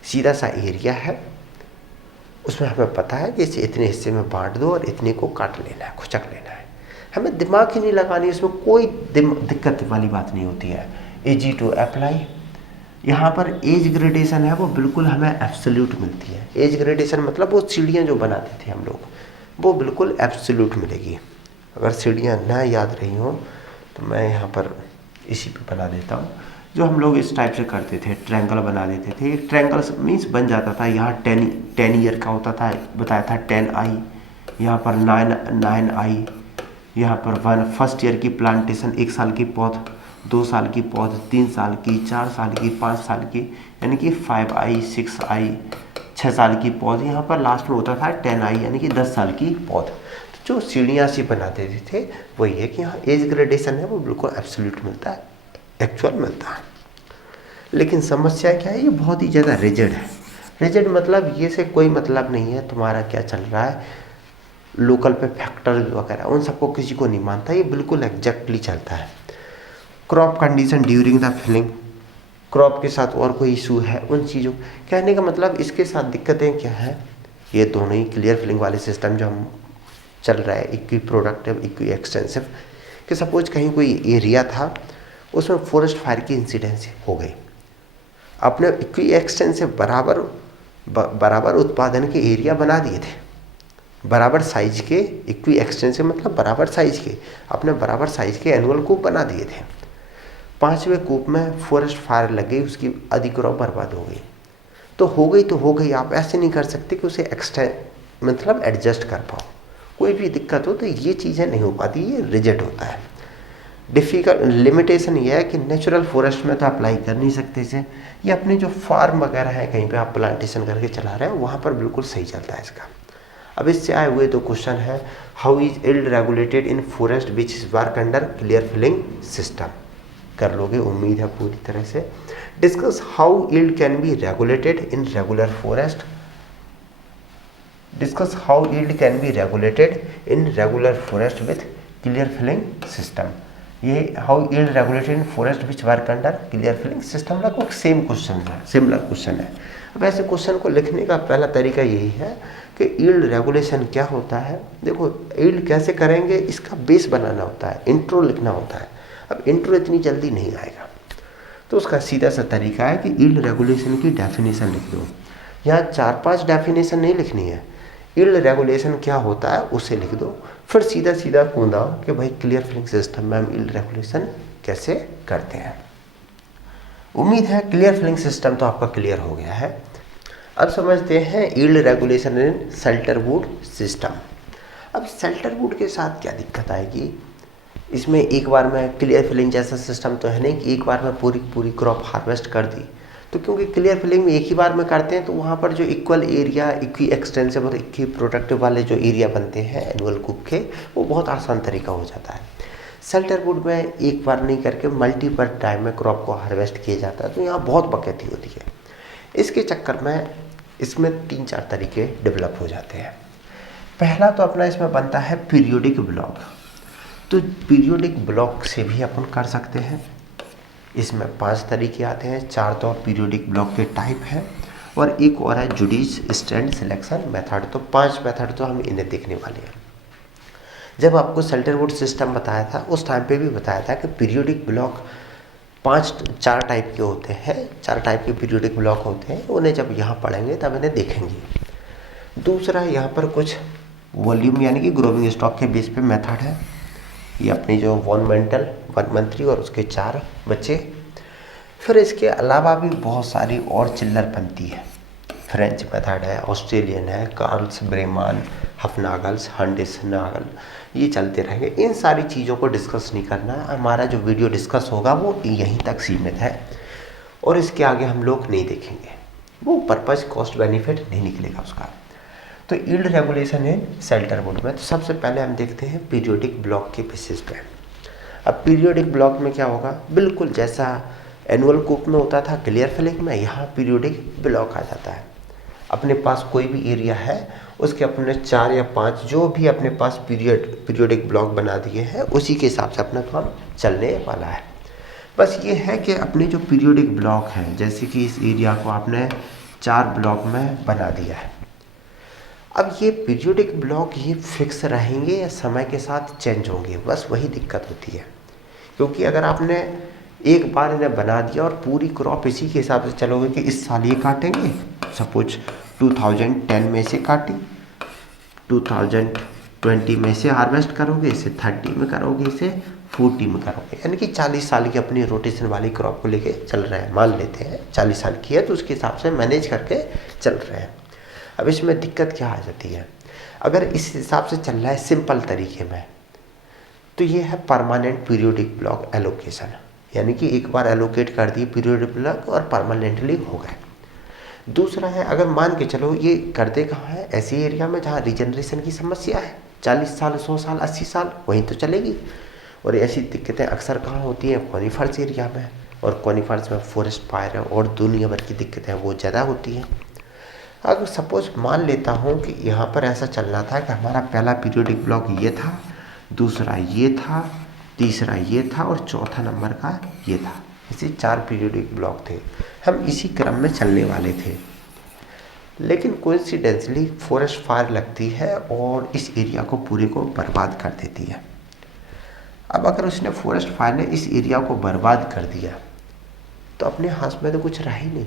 सीधा सा एरिया है, उसमें हमें पता है कि इसे इतने हिस्से में बांट दो और इतने को काट लेना है, खुचक लेना है, हमें दिमाग ही नहीं लगानी, इसमें कोई दिक्कत वाली बात नहीं होती है। Easy to apply. यहाँ पर एज ग्रेडेशन है वो बिल्कुल हमें एब्सोल्यूट मिलती है। एज ग्रेडेशन मतलब वो सीढ़ियाँ जो बनाते थे हम लोग, वो बिल्कुल एब्सोल्यूट मिलेगी। अगर सीढ़ियाँ ना याद रही हों तो मैं यहाँ पर इसी पे बना देता हूँ। जो हम लोग इस टाइप से करते थे, ट्रायंगल बना देते थे। एक ट्रायंगल मीन्स बन जाता था, यहाँ 10 ईयर का होता था, बताया था 10i, यहाँ पर 9i, यहाँ पर 1 ईयर की प्लांटेशन, 1 साल की पौध, 2 साल की पौध, 3 साल की, 4 साल की, 5 साल की, यानी कि 5i, 6i, 6 साल की पौध। यहाँ पर लास्ट में होता था 10i, यानी कि 10 साल की पौध। तो जो सीढ़ियाँ सी बना देते थे वही है कि यहाँ एज ग्रेडेशन है वो बिल्कुल एब्सोल्यूट मिलता है, एक्चुअल मिलता है। लेकिन समस्या क्या है, ये बहुत ही ज़्यादा रिजिड है। रिजिड मतलब ये से कोई मतलब नहीं है तुम्हारा क्या चल रहा है, लोकल पे फैक्टर वगैरह उन सबको किसी को नहीं मानता, ये बिल्कुल एग्जैक्टली चलता है। Crop condition during the felling, crop के साथ और कोई इशू है उन चीज़ों, कहने का मतलब इसके साथ दिक्कतें क्या हैं, ये दोनों ही क्लियर फिलिंग वाले सिस्टम जो हम चल रहा है, इक्वी प्रोडक्टिव, इक्वी एक्सटेंसिव, कि सपोज कहीं कोई एरिया था उसमें फॉरेस्ट फायर की इंसिडेंस हो गई, अपने इक्वी एक्सटेंसिव बराबर उत्पादन के एरिया बना दिए थे, बराबर साइज के, इक्वी एक्सटेंसिव मतलब बराबर साइज के, अपने बराबर साइज के एनुअल कूप बना दिए थे। 5वें कूप में फॉरेस्ट फायर लग गई, उसकी आधी क्रॉप बर्बाद हो गई। तो हो गई, आप ऐसे नहीं कर सकते कि उसे मतलब एडजस्ट कर पाओ। कोई भी दिक्कत हो तो ये चीज़ें नहीं हो पाती, ये रिजेक्ट होता है। डिफ़िकल्ट लिमिटेशन ये है कि नेचुरल फॉरेस्ट में तो अप्लाई कर नहीं सकते इसे, ये अपने जो फार्म वगैरह है कहीं पे आप प्लांटेशन करके चला रहे हो वहाँ पर बिल्कुल सही चलता है इसका। अब इससे आए हुए दो क्वेश्चन है, how is yield regulated in forest which is work under clear felling system, कर लोगे उम्मीद है पूरी तरह से। Discuss how yield can be regulated in regular forest, discuss how yield can be regulated in regular forest with clear felling system. ये how yield regulated in forest which work under clear felling system लगभग same question है, similar question है। अब ऐसे question को लिखने का पहला तरीका यही है कि यील्ड रेगुलेशन क्या होता है। देखो यील्ड कैसे करेंगे, इसका बेस बनाना होता है, इंट्रो लिखना होता है। अब इंट्रो इतनी जल्दी नहीं आएगा, तो उसका सीधा सा तरीका है कि यील्ड रेगुलेशन की डेफिनेशन लिख दो। यहाँ 4-5 डेफिनेशन नहीं लिखनी है, यील्ड रेगुलेशन क्या होता है उसे लिख दो, फिर सीधा सीधा कूदाओ कि भाई क्लियर फिलिंग सिस्टम में हम यील्ड रेगुलेशन कैसे करते हैं। उम्मीद है क्लियर फिलिंग सिस्टम तो आपका क्लियर हो गया है। अब समझते हैं यील्ड रेगुलेशन इन शेल्टरवुड सिस्टम। अब शेल्टरवुड के साथ क्या दिक्कत आएगी, इसमें एक बार में क्लियर फिलिंग जैसा सिस्टम तो है नहीं कि एक बार में पूरी क्रॉप हार्वेस्ट कर दी, तो क्योंकि क्लियर फिलिंग में एक ही बार में करते हैं तो वहाँ पर जो इक्वल एरिया, इक्वी एक्सटेंसिव और इक्वी प्रोडक्टिव वाले जो एरिया बनते हैं एनुअल कूप के, वो बहुत आसान तरीका हो जाता है। शेल्टरवुड में एक बार नहीं करके मल्टीपल टाइम में क्रॉप को हार्वेस्ट किया जाता है, तो यहाँ बहुत बकैती होती है। इसके चक्कर में इसमें 3-4 तरीके डेवलप हो जाते हैं। पहला तो अपना इसमें बनता है पीरियोडिक ब्लॉक, तो पीरियोडिक ब्लॉक से भी अपन कर सकते हैं। इसमें 5 तरीके आते हैं, 4 तो पीरियोडिक ब्लॉक के टाइप हैं और एक और है जुडिस स्टैंड सिलेक्शन मेथड। तो 5 मेथड तो हम इन्हें देखने वाले हैं। जब आपको शेल्टरवुड सिस्टम बताया था उस टाइम पे भी बताया था कि पीरियोडिक ब्लॉक 4 टाइप के होते हैं, 4 टाइप के पीरियोडिक ब्लॉक होते हैं, उन्हें जब यहाँ पढ़ेंगे तब इन्हें देखेंगे। दूसरा यहाँ पर कुछ वॉल्यूम यानी कि ग्रोविंग स्टॉक के बेस पे मेथड है, ये अपनी जो 1 मंथली और उसके 4 बच्चे। फिर इसके अलावा भी बहुत सारी और चिल्लर बनती है, फ्रेंच मेथड है, ऑस्ट्रेलियन है, कार्ल्स ब्रेमान, हफनागल्स, हंडिस नागल, ये चलते रहेंगे। इन सारी चीज़ों को डिस्कस नहीं करना है, हमारा जो वीडियो डिस्कस होगा वो यहीं तक सीमित है और इसके आगे हम लोग नहीं देखेंगे, वो पर्पज़ कॉस्ट बेनिफिट नहीं निकलेगा उसका। तो यील्ड रेगुलेशन है शेल्टरवुड में, तो सबसे पहले हम देखते हैं पीरियोडिक ब्लॉक के बेसिस पे। अब पीरियोडिक ब्लॉक में क्या होगा, बिल्कुल जैसा एनुअल कूप में होता था क्लियर फिलिंग में, यहाँ पीरियोडिक ब्लॉक आ जाता है। अपने पास कोई भी एरिया है उसके अपने 4 या 5 जो भी अपने पास पीरियोडिक ब्लॉक बना दिए हैं उसी के हिसाब से अपना काम चलने वाला है। बस ये है कि अपने जो पीरियोडिक ब्लॉक हैं, जैसे कि इस एरिया को आपने 4 ब्लॉक में बना दिया है। अब ये पीरियोडिक ब्लॉक ये फिक्स रहेंगे या समय के साथ चेंज होंगे, बस वही दिक्कत होती है। क्योंकि अगर आपने एक बार इन्हें बना दिया और पूरी क्रॉप इसी के हिसाब से चलोगे कि इस साल ये काटेंगे, सपोज 2010 में से काटी, 2020 में इसे हार्वेस्ट करोगे, इसे 30 में करोगे, इसे 40 में करोगे, यानी कि 40 साल की अपनी रोटेशन वाली क्रॉप को लेके चल रहे हैं। मान लेते हैं 40 साल की है तो उसके हिसाब से मैनेज करके चल रहे हैं। अब इसमें दिक्कत क्या आ जाती है, अगर इस हिसाब से चल रहा है सिंपल तरीके में, तो ये है परमानेंट पीरियोडिक ब्लॉक एलोकेशन, यानी कि एक बार एलोकेट कर दिए पीरियोडिक ब्लॉक और परमानेंटली हो गए। दूसरा है, अगर मान के चलो ये करते कहाँ है, ऐसी एरिया में जहाँ रिजनरेशन की समस्या है, 40 साल 100 साल 80 साल वहीं तो चलेगी। और ऐसी दिक्कतें अक्सर कहाँ होती हैं, कॉनिफर्स एरिया में, और कॉनिफर्स में फॉरेस्ट फायर है और दुनिया भर की दिक्कतें वो ज़्यादा होती हैं। अगर सपोज मान लेता हूँ कि यहाँ पर ऐसा चलना था कि हमारा पहला पीरियोडिक ब्लॉक ये था, दूसरा ये था, तीसरा ये था और चौथा नंबर का ये था, ऐसे 4 पीरियोडिक ब्लॉक थे, हम इसी क्रम में चलने वाले थे। लेकिन कोइंसिडेंटली फॉरेस्ट फायर लगती है और इस एरिया को पूरे को बर्बाद कर देती है। अब अगर उसने फॉरेस्ट फायर ने इस एरिया को बर्बाद कर दिया तो अपने हाथ में तो कुछ रहा ही नहीं।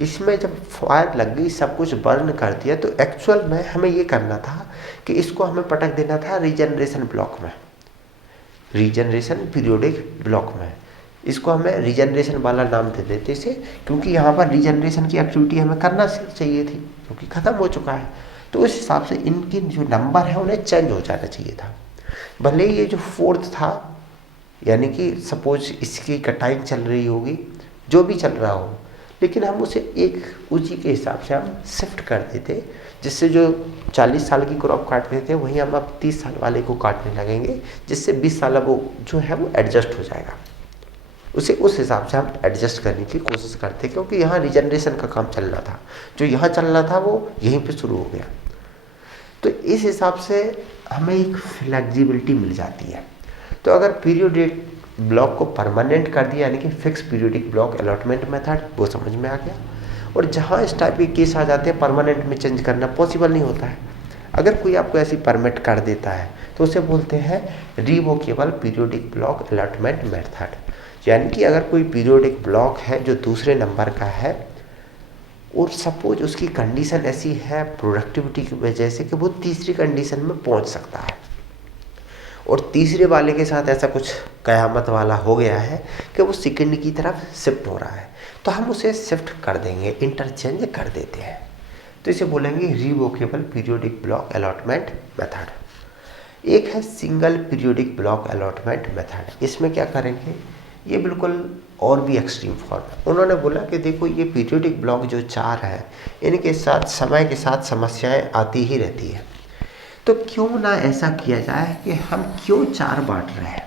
इसमें जब फायर लग गई, सब कुछ बर्न कर दिया, तो एक्चुअल में हमें ये करना था कि इसको हमें पटक देना था रीजनरेशन ब्लॉक में, रीजनरेशन पीरियोडिक ब्लॉक में। इसको हमें रीजनरेशन वाला नाम दे देते इसे, क्योंकि यहाँ पर रीजनरेशन की एक्टिविटी हमें करना चाहिए थी, क्योंकि ख़त्म हो चुका है। तो उस हिसाब से इनकी जो नंबर है उन्हें चेंज हो जाना चाहिए था। भले ही ये जो 4th था, यानी कि सपोज इसकी कटाई चल रही होगी, जो भी चल रहा हो, लेकिन हम उसे एक उसी के हिसाब से हम शिफ्ट कर देते, जिससे जो 40 साल की क्रॉप काटते थे वहीं हम अब 30 साल वाले को काटने लगेंगे, जिससे 20 साल वो जो है वो एडजस्ट हो जाएगा। उसे उस हिसाब से हम एडजस्ट करने की कोशिश करते, क्योंकि यहाँ रिजनरेशन का काम चल रहा था, जो यहाँ चल रहा था वो यहीं पे शुरू हो गया। तो इस हिसाब से हमें एक फ्लेक्सिबिलिटी मिल जाती है। तो अगर पीरियोडिक ब्लॉक को परमानेंट कर दिया, यानी कि fix periodic block allotment method, वो समझ में आ गया। और जहाँ इस टाइप के केस आ जाते हैं, परमानेंट में चेंज करना पॉसिबल नहीं होता है। अगर कोई आपको ऐसी परमिट कर देता है तो उसे बोलते हैं revocable periodic block allotment method. यानी कि अगर कोई पीरियोडिक ब्लॉक है जो दूसरे नंबर का है और सपोज उसकी कंडीशन ऐसी है प्रोडक्टिविटी की वजह से कि वो तीसरी कंडीशन में पहुंच सकता है, और तीसरे वाले के साथ ऐसा कुछ कयामत वाला हो गया है कि वो सेकंड की तरफ शिफ्ट हो रहा है, तो हम उसे शिफ्ट कर देंगे, इंटरचेंज कर देते हैं। तो इसे बोलेंगे revocable periodic block allotment method. एक है single periodic block allotment method. इसमें क्या करेंगे, ये बिल्कुल और भी एक्सट्रीम फॉर्म है। उन्होंने बोला कि देखो ये पीरियोडिक ब्लॉक जो 4 है, इनके साथ समय के साथ समस्याएं आती ही रहती है, तो क्यों ना ऐसा किया जाए कि हम क्यों 4 बांट रहे हैं।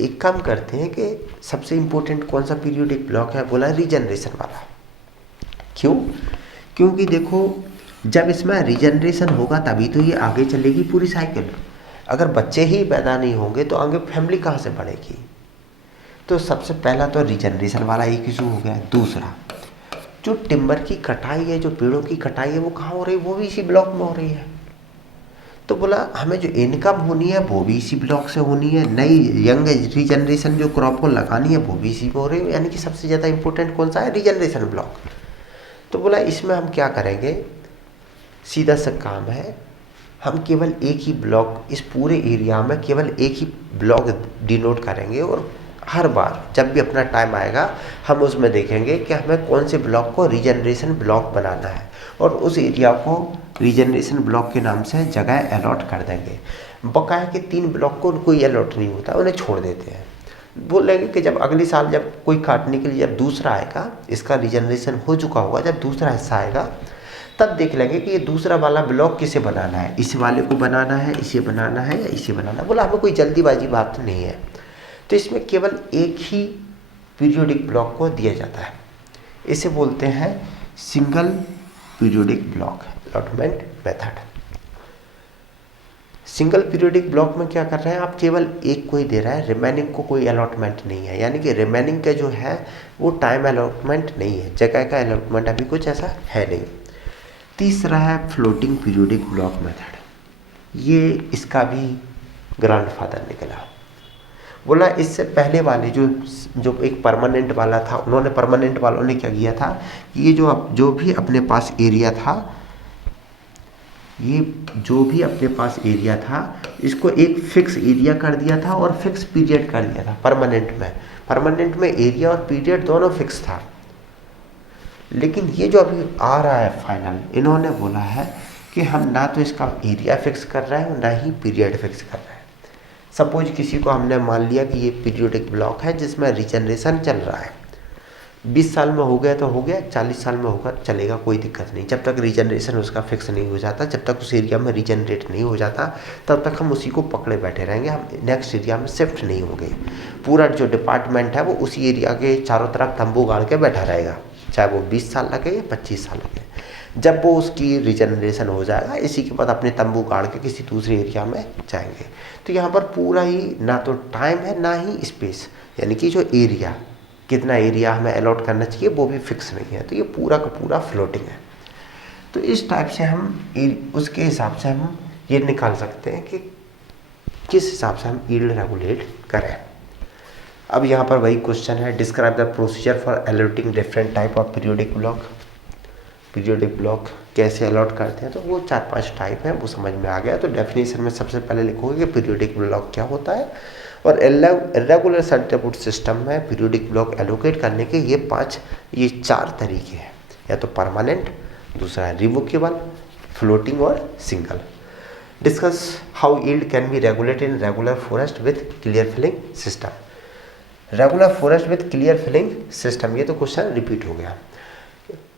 एक काम करते हैं कि सबसे इम्पोर्टेंट कौन सा पीरियोडिक ब्लॉक है, बोला रीजनरेशन वाला। क्यों? क्योंकि देखो जब इसमें रीजनरेशन होगा तभी तो ये आगे चलेगी पूरी साइकिल। अगर बच्चे ही पैदा नहीं होंगे तो आगे फैमिली कहाँ से बढ़ेगी। तो सबसे पहला तो रीजनरेशन वाला एक इशू हो गया। दूसरा, जो टिम्बर की कटाई है, जो पेड़ों की कटाई है, वो कहाँ हो रही है, वो भी इसी ब्लॉक में हो रही है। तो बोला हमें जो इनकम होनी है वो भी इसी ब्लॉक से होनी है, नई यंग रीजनरेशन जो क्रॉप को लगानी है वो भी इसी में हो रही है, यानी कि सबसे ज़्यादा इंपॉर्टेंट कौन सा है, रीजनरेशन ब्लॉक। तो बोला इसमें हम क्या करेंगे, सीधा सा काम है, हम केवल एक ही ब्लॉक, इस पूरे एरिया में केवल एक ही ब्लॉक डिनोट करेंगे, और हर बार जब भी अपना टाइम आएगा हम उसमें देखेंगे कि हमें कौन से ब्लॉक को रीजनरेशन ब्लॉक बनाना है, और उस एरिया को रीजनरेशन ब्लॉक के नाम से जगह अलॉट कर देंगे। बकाया के 3 ब्लॉक को कोई अलॉट नहीं होता, उन्हें छोड़ देते हैं। बोलेंगे कि जब अगली साल जब कोई काटने के लिए जब दूसरा आएगा, इसका रीजनरेशन हो चुका होगा, जब दूसरा हिस्सा आएगा तब देख लेंगे कि ये दूसरा वाला ब्लॉक किसे बनाना है, इस वाले को बनाना है, इसे बनाना है या इसे बनाना है। बोला हमें कोई जल्दीबाजी बात नहीं है। तो इसमें केवल एक ही पीरियोडिक ब्लॉक को दिया जाता है, इसे बोलते हैं single periodic block allotment method. Single periodic block में क्या कर रहे हैं, आप केवल एक को ही दे रहा है, रिमेनिंग को कोई अलॉटमेंट नहीं है, यानी कि रिमेनिंग का जो है वो टाइम अलॉटमेंट नहीं है, जगह का अलॉटमेंट अभी कुछ ऐसा है नहीं। तीसरा है फ्लोटिंग पीरियोडिक ब्लॉक मेथड। ये इसका भी ग्रैंडफादर निकला। बोला इससे पहले वाले जो एक परमानेंट वाला था, उन्होंने परमानेंट वालों ने क्या किया था कि ये जो भी अपने पास एरिया था ये जो भी अपने पास एरिया था इसको एक फिक्स एरिया कर दिया था और फिक्स पीरियड कर दिया था। परमानेंट में एरिया और पीरियड दोनों फिक्स था। लेकिन ये जो अभी आ रहा है फाइनल, इन्होंने बोला है कि हम ना तो इसका एरिया फिक्स कर रहे हैं और ना ही पीरियड फिक्स कर रहे हैं। सपोज किसी को हमने मान लिया कि ये पीरियोडिक ब्लॉक है जिसमें रिजनरेशन चल रहा है, 20 साल में हो गया तो हो गया, 40 साल में होगा चलेगा, कोई दिक्कत नहीं। जब तक रिजनरेशन उसका फिक्स नहीं हो जाता, जब तक उस एरिया में रिजनरेट नहीं हो जाता, तब तक हम उसी को पकड़े बैठे रहेंगे, हम नेक्स्ट एरिया में शिफ्ट नहीं होंगे। पूरा जो डिपार्टमेंट है वो उसी एरिया के चारों तरफ तंबू गाड़ के बैठा रहेगा, चाहे वो 20 साल लगे या 25 साल लगे। जब वो उसकी रिजनरेशन हो जाएगा, इसी के बाद अपने तंबू गाड़ के किसी दूसरे एरिया में जाएंगे। तो यहाँ पर पूरा ही ना तो टाइम है ना ही स्पेस, यानी कि जो एरिया, कितना एरिया हमें अलॉट करना चाहिए वो भी फिक्स नहीं है। तो ये पूरा का पूरा फ्लोटिंग है। तो इस टाइप से हम उसके हिसाब से हम ये निकाल सकते हैं कि किस हिसाब से हम यील्ड रेगुलेट करें। अब यहाँ पर वही क्वेश्चन है, describe the procedure for allotting different type of periodic block. Periodic block कैसे अलॉट करते हैं, तो वो 4-5 टाइप हैं, वो समझ में आ गया। तो डेफिनेशन में सबसे पहले लिखोगे कि पीरियोडिक ब्लॉक क्या होता है, और इर्रेगुलर सर्टिफिकेट सिस्टम में पीरियोडिक ब्लॉक एलोकेट करने के ये 4 तरीके हैं। या तो परमानेंट, दूसरा है रिवोकेबल, फ्लोटिंग और single. Discuss how yield can be regulated in regular forest with clear felling system. Regular forest with clear felling system, ये तो क्वेश्चन रिपीट हो गया।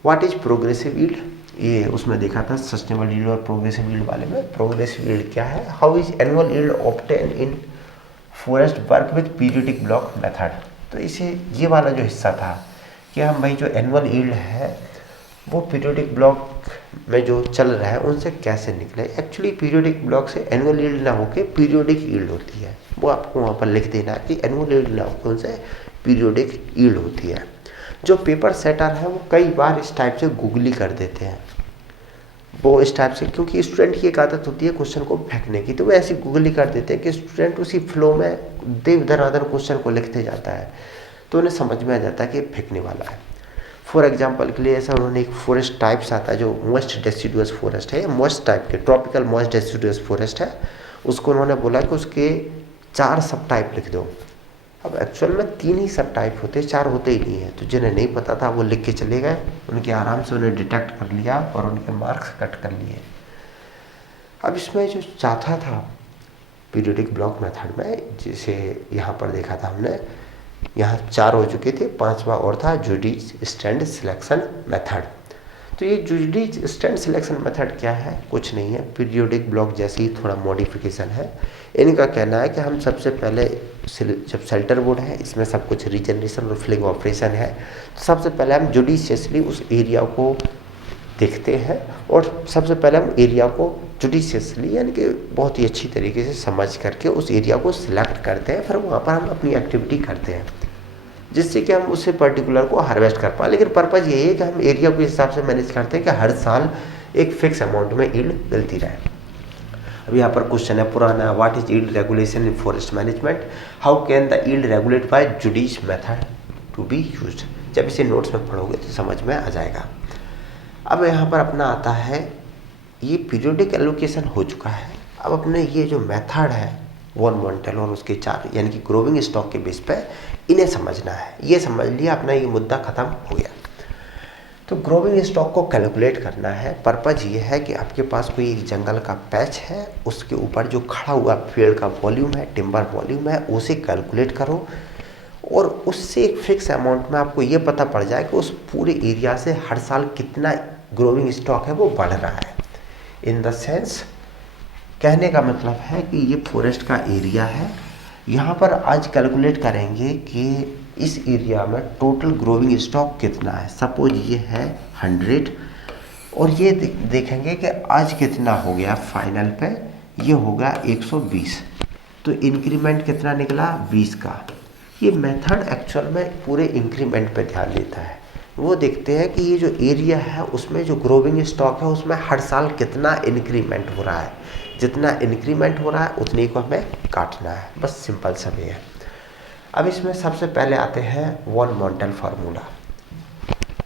व्हाट इज प्रोग्रेसिव यील्ड, ये उसमें देखा था सस्टेनेबल यील्ड और प्रोग्रेसिव यील्ड वाले में। प्रोग्रेसिव यील्ड क्या है, how is annual yield obtain in forest work with periodic block method. तो इसे ये वाला जो हिस्सा था कि हम भाई जो एनुअल यील्ड है वो पीरियोडिक ब्लॉक में जो चल रहा है उनसे कैसे निकले। एक्चुअली पीरियोडिक ब्लॉक से एनुअल यील्ड ना होके पीरियोडिक यील्ड होती है, वो आपको वहाँ पर लिख देना है कि एनुअल यील्ड ना होकर उनसे पीरियोडिक यील्ड होती है। जो पेपर सेटर है वो कई बार इस टाइप से गूगली कर देते हैं, वो इस टाइप से, क्योंकि स्टूडेंट की एक आदत होती है क्वेश्चन को फेंकने की, तो वो ऐसी गूगली कर देते हैं कि स्टूडेंट उसी फ्लो में दर क्वेश्चन को लिखते जाता है, तो उन्हें समझ में आ जाता है कि फेंकने वाला है। फॉर एग्जाम्पल के लिए ऐसा उन्होंने एक फॉरेस्ट टाइप्स आता है जो मॉइस्ट डेसिडुअस फॉरेस्ट है, मॉइस्ट टाइप के ट्रॉपिकल मॉइस्ट डेसिडुअस फॉरेस्ट है, उसको उन्होंने बोला कि उसके 4 सब टाइप लिख दो। अब एक्चुअल में 3 ही सब टाइप होते, 4 होते ही नहीं है। तो जिन्हें नहीं पता था वो लिख के चले गए, उनके आराम से उन्हें डिटेक्ट कर लिया और उनके मार्क्स कट कर लिए। अब इसमें जो चाहता था पीरियोडिक ब्लॉक मेथड में, जिसे यहाँ पर देखा था हमने, यहाँ 4 हो चुके थे, 5वां और था जुडिस स्टैंड सिलेक्शन मेथड। तो ये जुडिस स्टैंड सिलेक्शन मेथड क्या है, कुछ नहीं है, पीरियोडिक ब्लॉक जैसे ही थोड़ा मॉडिफिकेशन है। इनका कहना है कि हम सबसे पहले जब शेल्टर बोर्ड है, इसमें सब कुछ रीजनरेशन और फिलिंग ऑपरेशन है, तो सबसे पहले हम जुडिशियसली उस एरिया को देखते हैं और सबसे पहले हम एरिया को जुडिशियसली यानी कि बहुत ही अच्छी तरीके से समझ करके उस एरिया को सिलेक्ट करते हैं, फिर वहाँ पर हम अपनी एक्टिविटी करते हैं जिससे कि हम उसे पर्टिकुलर को हार्वेस्ट कर पाए। लेकिन पर्पज़ यही है कि हम एरिया को इस हिसाब से मैनेज करते हैं कि हर साल एक फिक्स अमाउंट में यील्ड मिलती रहे। अब यहाँ पर क्वेश्चन है पुराना, what is yield regulation in forest management, how can the yield regulate by judicious method to be used. जब इसे नोट्स में पढ़ोगे तो समझ में आ जाएगा। अब यहाँ पर अपना आता है, ये पीरियोडिक एलोकेशन हो चुका है, अब अपने ये जो मेथड है वॉन मॉन्टेल और उसके 4 यानी कि ग्रोविंग स्टॉक के बेस पे इन्हें समझना है। ये समझ लिया, अपना ये मुद्दा खत्म हो गया। तो ग्रोविंग स्टॉक को कैलकुलेट करना है। पर्पज़ ये है कि आपके पास कोई एक जंगल का पैच है, उसके ऊपर जो खड़ा हुआ पेड़ का वॉल्यूम है, टिम्बर वॉल्यूम है, उसे कैलकुलेट करो और उससे एक फिक्स अमाउंट में आपको ये पता पड़ जाए कि उस पूरे एरिया से हर साल कितना ग्रोविंग स्टॉक है वो बढ़ रहा है। इन द सेंस, कहने का मतलब है कि ये फॉरेस्ट का एरिया है, यहाँ पर आज कैलकुलेट करेंगे कि इस एरिया में टोटल ग्रोविंग स्टॉक कितना है। सपोज ये है 100 और ये देखेंगे कि आज कितना हो गया, फाइनल पे ये होगा 120, तो इंक्रीमेंट कितना निकला 20 का। ये मेथड एक्चुअल में पूरे इंक्रीमेंट पे ध्यान देता है। वो देखते हैं कि ये जो एरिया है उसमें जो ग्रोविंग स्टॉक है उसमें हर साल कितना इंक्रीमेंट हो रहा है, जितना इंक्रीमेंट हो रहा है उतने को हमें काटना है, बस सिंपल सा भी है। अब इसमें सबसे पहले आते हैं वॉन मॉन्टेल फार्मूला।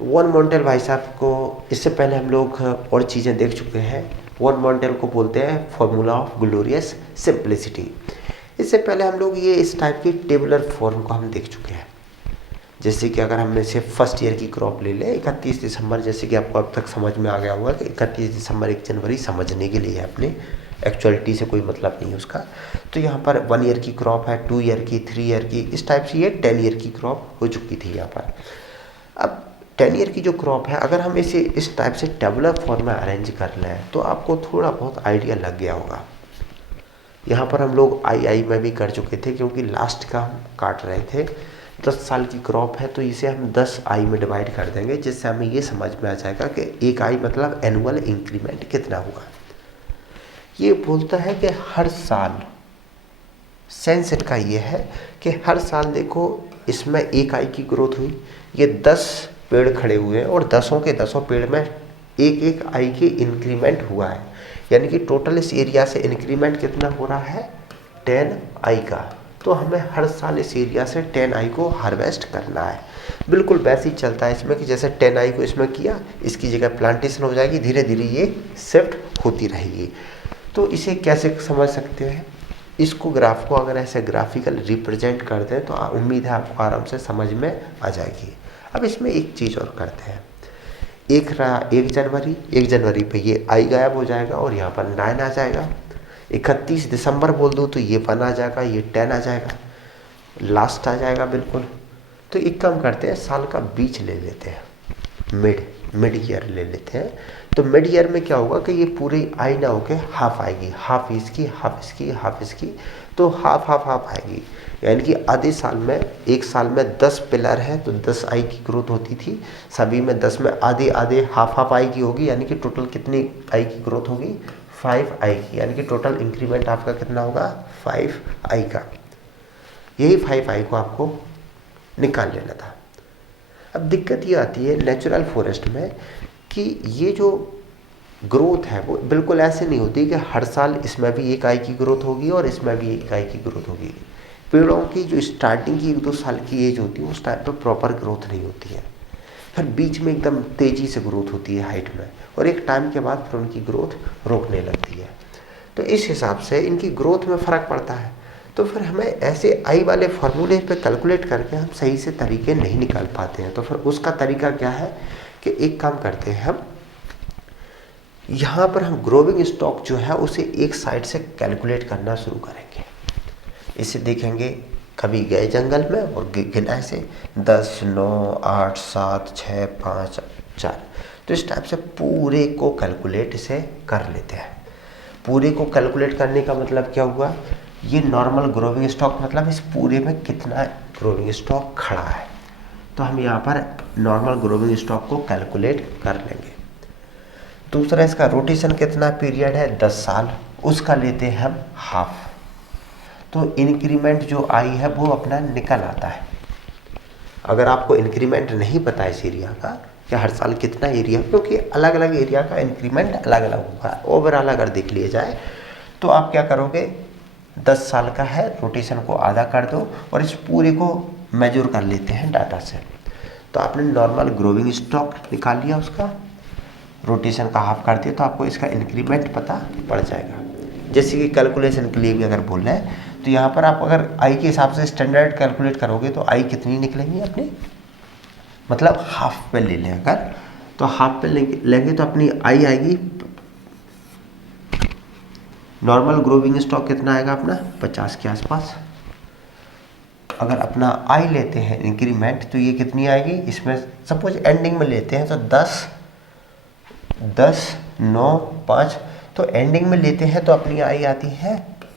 वॉन मॉन्टेल भाई साहब को इससे पहले हम लोग और चीज़ें देख चुके हैं, वॉन मॉन्टेल को बोलते हैं फॉर्मूला ऑफ ग्लोरियस सिंप्लिसिटी। इससे पहले हम लोग ये इस टाइप की टेबुलर फॉर्म को हम देख चुके हैं। जैसे कि अगर हमने से फर्स्ट ईयर की क्रॉप ले लें 31 दिसंबर, जैसे कि आपको अब तक समझ में आ गया होगा कि 31 दिसंबर 1 जनवरी समझने के लिए है, अपने एक्चुअलिटी से कोई मतलब नहीं है उसका। तो यहाँ पर 1 ईयर की क्रॉप है, 2 ईयर की, 3 ईयर की, इस टाइप से ये 10 ईयर की क्रॉप हो चुकी थी यहाँ पर। अब 10 ईयर की जो क्रॉप है, अगर हम इसे इस टाइप से टेबुलर फॉर्म में अरेंज कर लें तो आपको थोड़ा बहुत आइडिया लग गया होगा। यहाँ पर हम लोग आई में भी कर चुके थे, क्योंकि लास्ट का हम काट रहे थे। 10 साल की क्रॉप है तो इसे हम 10 आई में डिवाइड कर देंगे, जिससे हमें ये समझ में आ जाएगा कि एक आई मतलब एनुअल इंक्रीमेंट कितना हुआ। ये बोलता है कि हर साल, सेंस इनका ये है कि हर साल देखो इसमें एक आई की ग्रोथ हुई, ये 10 पेड़ खड़े हुए हैं और 10 के 10 पेड़ में एक एक आई की इंक्रीमेंट हुआ है, यानी कि टोटल इस एरिया से इंक्रीमेंट कितना हो रहा है 10 आई का। तो हमें हर साल इस एरिया से 10 आई को हार्वेस्ट करना है। बिल्कुल वैसे ही चलता है इसमें कि जैसे 10 आई को इसमें किया, इसकी जगह प्लांटेशन हो जाएगी, धीरे धीरे ये शिफ्ट होती रहेगी। तो इसे कैसे समझ सकते हैं, इसको ग्राफ को अगर ऐसे ग्राफिकल रिप्रेजेंट कर दें तो उम्मीद है आपको आराम से समझ में आ जाएगी। अब इसमें एक चीज़ और करते हैं, 1 जनवरी पे ये आई गायब हो जाएगा और यहाँ पर 9 आ जाएगा। 31 दिसंबर बोल दूँ तो ये 1 आ जाएगा, ये 10 आ जाएगा, लास्ट आ जाएगा बिल्कुल। तो एक काम करते हैं, साल का बीच ले लेते हैं, मिड ईयर ले लेते हैं। तो मिड ईयर में क्या होगा कि ये पूरी आई ना होके हाफ आएगी, हाफ इसकी, हाफ इसकी, हाफ इसकी, तो हाफ हाफ हाफ आएगी। यानी कि आधे साल में, एक साल में 10 पिलर है तो 10 आई की ग्रोथ होती थी, सभी में 10 में आधे आधे हाफ हाफ आई की होगी, यानी कि टोटल कितनी आई की ग्रोथ होगी 5 आई की, यानी कि टोटल इंक्रीमेंट आपका कितना होगा 5 आई का। यही 5 आई को आपको निकाल लेना था। अब दिक्कत ये आती है नेचुरल फॉरेस्ट में कि ये जो ग्रोथ है वो बिल्कुल ऐसे नहीं होती कि हर साल इसमें भी एक आई की ग्रोथ होगी और इसमें भी एक आई की ग्रोथ होगी। पेड़ों की जो स्टार्टिंग की 1-2 साल की एज होती है उस टाइम पर प्रॉपर ग्रोथ नहीं होती है, फिर बीच में एकदम तेज़ी से ग्रोथ होती है हाइट में, और एक टाइम के बाद फिर उनकी ग्रोथ रोकने लगती है। तो इस हिसाब से इनकी ग्रोथ में फ़र्क पड़ता है। तो फिर हमें ऐसे आई वाले फार्मूले पे कैलकुलेट करके हम सही से तरीके नहीं निकाल पाते हैं। तो फिर उसका तरीका क्या है कि एक काम करते हैं, हम यहाँ पर हम ग्रोविंग स्टॉक जो है उसे एक साइड से कैलकुलेट करना शुरू करेंगे। इसे देखेंगे कभी गए जंगल में और गिना ऐसे 10, 9, 8, 7, 6, 5, 4, तो इस टाइप से पूरे को कैलकुलेट इसे कर लेते हैं। पूरे को कैलकुलेट करने का मतलब क्या हुआ, ये नॉर्मल ग्रोविंग स्टॉक मतलब इस पूरे में कितना ग्रोविंग स्टॉक खड़ा है, तो हम यहाँ पर नॉर्मल ग्रोविंग स्टॉक को कैलकुलेट कर लेंगे। दूसरा, इसका रोटेशन कितना पीरियड है 10 साल, उसका लेते हैं हम हाफ। तो इंक्रीमेंट जो आई है वो अपना निकल आता है। अगर आपको इंक्रीमेंट नहीं पता है इस एरिया का कि हर साल कितना एरिया, क्योंकि अलग अलग एरिया का इंक्रीमेंट अलग अलग होगा, ओवरऑल अगर देख लिया जाए तो आप क्या करोगे, 10 साल का है, रोटेशन को आधा कर दो और इस पूरे को मेजर कर लेते हैं डाटा से। तो आपने नॉर्मल ग्रोविंग स्टॉक निकाल लिया, उसका रोटेशन का हाफ कर दिया, तो आपको इसका इंक्रीमेंट पता पड़ जाएगा। जैसे कि कैलकुलेशन के लिए भी अगर बोल रहे हैं तो यहाँ पर आप अगर आई के हिसाब से स्टैंडर्ड कैलकुलेट करोगे तो आई कितनी निकलेंगी अपनी, मतलब हाफ पे ले लें अगर, तो हाफ पे लेंगे तो अपनी आई आएगी, नॉर्मल ग्रोविंग स्टॉक कितना आएगा अपना 50 के आसपास। अगर अपना आई लेते हैं इंक्रीमेंट तो ये कितनी आएगी, इसमें सपोज एंडिंग में लेते हैं तो 10, 9, 5, तो एंडिंग में लेते हैं तो अपनी आई आती है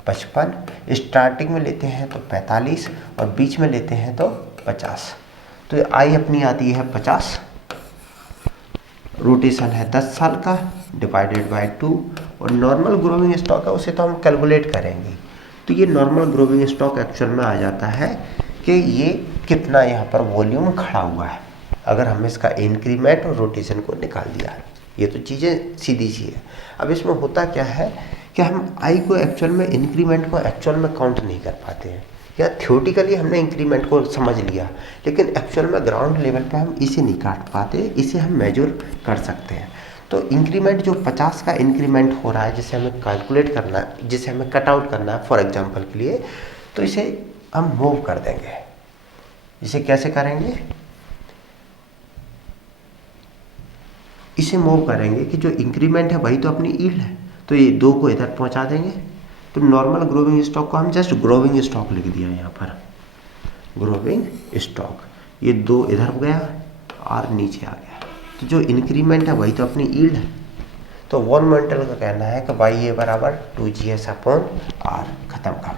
55, स्टार्टिंग में लेते हैं तो 45 और बीच में लेते हैं तो 50, तो आई अपनी आती है 50। रोटेशन है 10 साल का डिवाइडेड बाय 2, और नॉर्मल ग्रोविंग स्टॉक है उसे तो हम कैलकुलेट करेंगे। तो ये नॉर्मल ग्रोविंग स्टॉक एक्चुअल में आ जाता है कि ये कितना यहाँ पर वॉल्यूम खड़ा हुआ है, अगर हमने इसका इंक्रीमेंट और रोटेशन को निकाल दिया है। ये तो चीज़ें सीधी सी है। अब इसमें होता क्या है कि हम आई को एक्चुअल में, इंक्रीमेंट को एक्चुअल में काउंट नहीं कर पाते हैं, या थ्योरेटिकली हमने इंक्रीमेंट को समझ लिया लेकिन एक्चुअल में ग्राउंड लेवल पे हम इसे नहीं काट पाते, इसे हम मेजर कर सकते हैं। तो इंक्रीमेंट जो 50 का इंक्रीमेंट हो रहा है, जिसे हमें कैलकुलेट करना है, जिसे हमें कट आउट करना है फॉर एग्जांपल के लिए, तो इसे हम मूव कर देंगे। इसे कैसे करेंगे? इसे मूव करेंगे कि जो इंक्रीमेंट है वही तो अपनी यील्ड है, तो ये 2 को इधर पहुंचा देंगे। तो नॉर्मल ग्रोविंग स्टॉक को हम जस्ट ग्रोविंग स्टॉक लिख दिया यहाँ पर, ग्रोविंग स्टॉक। ये 2 इधर गया और नीचे आ गया, तो जो इंक्रीमेंट है वही तो अपनी यील्ड है। तो वॉन मेंटल का कहना है कि वाई ए बराबर 2GS अपॉन आर, खत्म काम।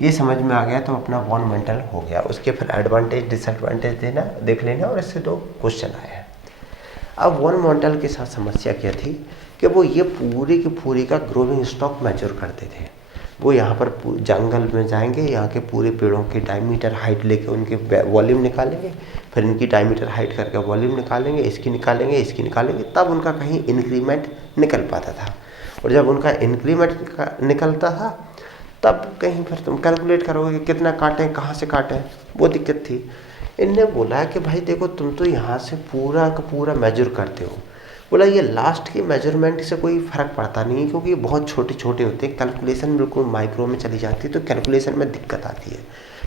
ये समझ में आ गया तो अपना वॉन मेंटल हो गया। उसके फिर एडवांटेज डिसएडवांटेज देना देख लेना, और इससे 2 क्वेश्चन आए हैं। अब वॉन मेंटल के साथ समस्या क्या थी कि वो ये पूरी की पूरी का ग्रोविंग स्टॉक मेजर करते थे। वो यहाँ पर जंगल में जाएंगे, यहाँ के पूरे पेड़ों की डायमीटर हाइट लेके उनके वॉल्यूम निकालेंगे, फिर इनकी डायमीटर हाइट करके वॉल्यूम निकालेंगे, इसकी निकालेंगे, इसकी निकालेंगे, तब उनका कहीं इंक्रीमेंट निकल पाता था। और जब उनका इंक्रीमेंट निकलता था तब कहीं फिर तुम कैलकुलेट करोगे कि कितना काटें, कहाँ से काटें, वो दिक्कत थी। इनने बोला कि भाई देखो, तुम तो यहाँ से पूरा का पूरा मेजर करते हो। बोला ये लास्ट के मेजरमेंट से कोई फ़र्क पड़ता नहीं है, क्योंकि ये बहुत छोटे छोटे होते हैं, कैलकुलेशन बिल्कुल माइक्रो में चली जाती है, तो कैलकुलेशन में दिक्कत आती है।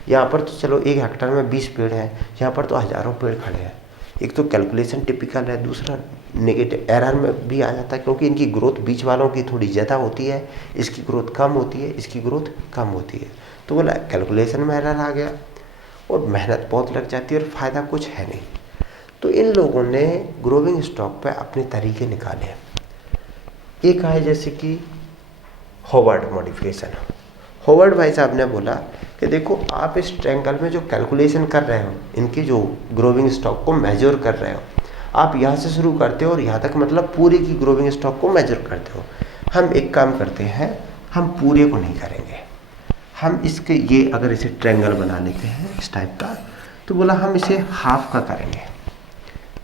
यहाँ पर तो चलो 1 हेक्टेयर में 20 पेड़ हैं, यहाँ पर तो हज़ारों पेड़ खड़े हैं। एक तो कैलकुलेशन टिपिकल है, दूसरा नेगेटिव एरर में भी आ जाता है, क्योंकि इनकी ग्रोथ बीच वालों की थोड़ी ज़्यादा होती है, इसकी ग्रोथ कम होती है, इसकी ग्रोथ कम होती है। तो बोला कैलकुलेशन में एरर आ गया और मेहनत बहुत लग जाती है और फ़ायदा कुछ है नहीं। तो इन लोगों ने ग्रोविंग स्टॉक पे अपने तरीके निकाले। एक है जैसे कि होवर्ड मॉडिफिकेशन। होवर्ड भाई साहब ने बोला कि देखो, आप इस ट्रायंगल में जो कैलकुलेशन कर रहे हो, इनकी जो ग्रोविंग स्टॉक को मेजर कर रहे हो, आप यहाँ से शुरू करते हो और यहाँ तक, मतलब पूरी की ग्रोविंग स्टॉक को मेजर करते हो। हम एक काम करते हैं, हम पूरे को नहीं करेंगे, हम इसके ये अगर इसे ट्रायंगल बना लेते हैं इस टाइप का, तो बोला हम इसे हाफ का करेंगे,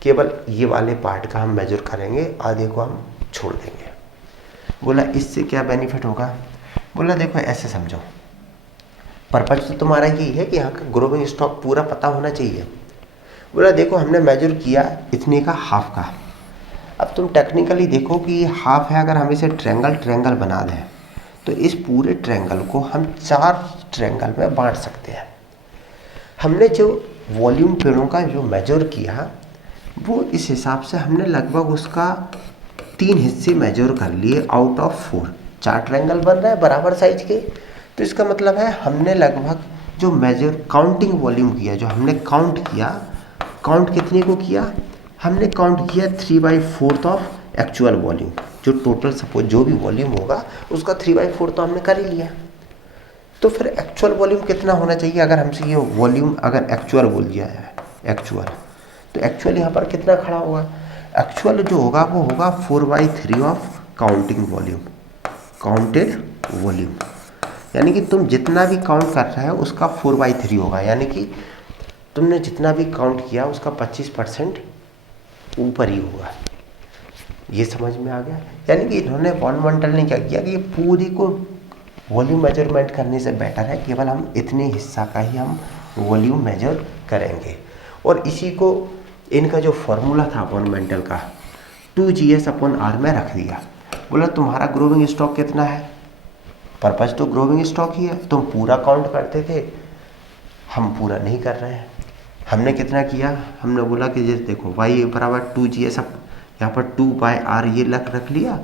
केवल ये वाले पार्ट का हम मेजर करेंगे, आधे को हम छोड़ देंगे। बोला इससे क्या बेनिफिट होगा? बोला देखो ऐसे समझो, पर्पज तो तुम्हारा यही है कि यहाँ का ग्रोविंग स्टॉक पूरा पता होना चाहिए। बोला देखो, हमने मेजर किया इतने का हाफ का, अब तुम टेक्निकली देखो कि ये हाफ है, अगर हम इसे ट्रायंगल बना दें तो इस पूरे ट्रायंगल को हम 4 ट्रायंगल में बांट सकते हैं। हमने जो वॉल्यूम पेड़ों का जो मेजर किया, वो इस हिसाब से हमने लगभग उसका 3 हिस्से मेजर कर लिए आउट ऑफ 4। 4 ट्रायंगल बन रहा है बराबर साइज के, तो इसका मतलब है हमने लगभग जो मेजर काउंटिंग वॉल्यूम किया, जो हमने काउंट किया, काउंट कितने को किया? हमने काउंट किया 3/4 ऑफ एक्चुअल वॉल्यूम। जो टोटल सपोज जो भी वॉल्यूम होगा उसका 3/4 तो हमने कर ही लिया। तो फिर एक्चुअल वॉल्यूम कितना होना चाहिए? अगर हमसे ये वॉल्यूम अगर एक्चुअल बोल दिया है, एक्चुअल, तो एक्चुअल यहाँ पर कितना खड़ा होगा? एक्चुअल जो होगा वो होगा 4/3 of counting volume, counted volume. यानी कि तुम जितना भी काउंट कर रहे हो उसका 4/3 होगा, यानी कि तुमने जितना भी काउंट किया उसका 25% ऊपर ही होगा। ये समझ में आ गया? यानी कि इन्होंने वॉन मेंटल ने क्या किया कि ये पूरी को वॉल्यूम मेजरमेंट करने से बेटर है केवल हम इतने हिस्सा का ही हम वॉल्यूम मेजर करेंगे। और इसी को इनका जो फॉर्मूला था वॉन मेंटल का 2GS अपॉन आर में रख दिया। बोला तुम्हारा ग्रोविंग स्टॉक कितना है? पर्पज तो ग्रोविंग स्टॉक ही है, तुम पूरा काउंट करते थे, हम पूरा नहीं कर रहे हैं। हमने कितना किया? हमने बोला कि जैसे देखो y बराबर 2GS, अब यहाँ पर 2/r ये रख लिया,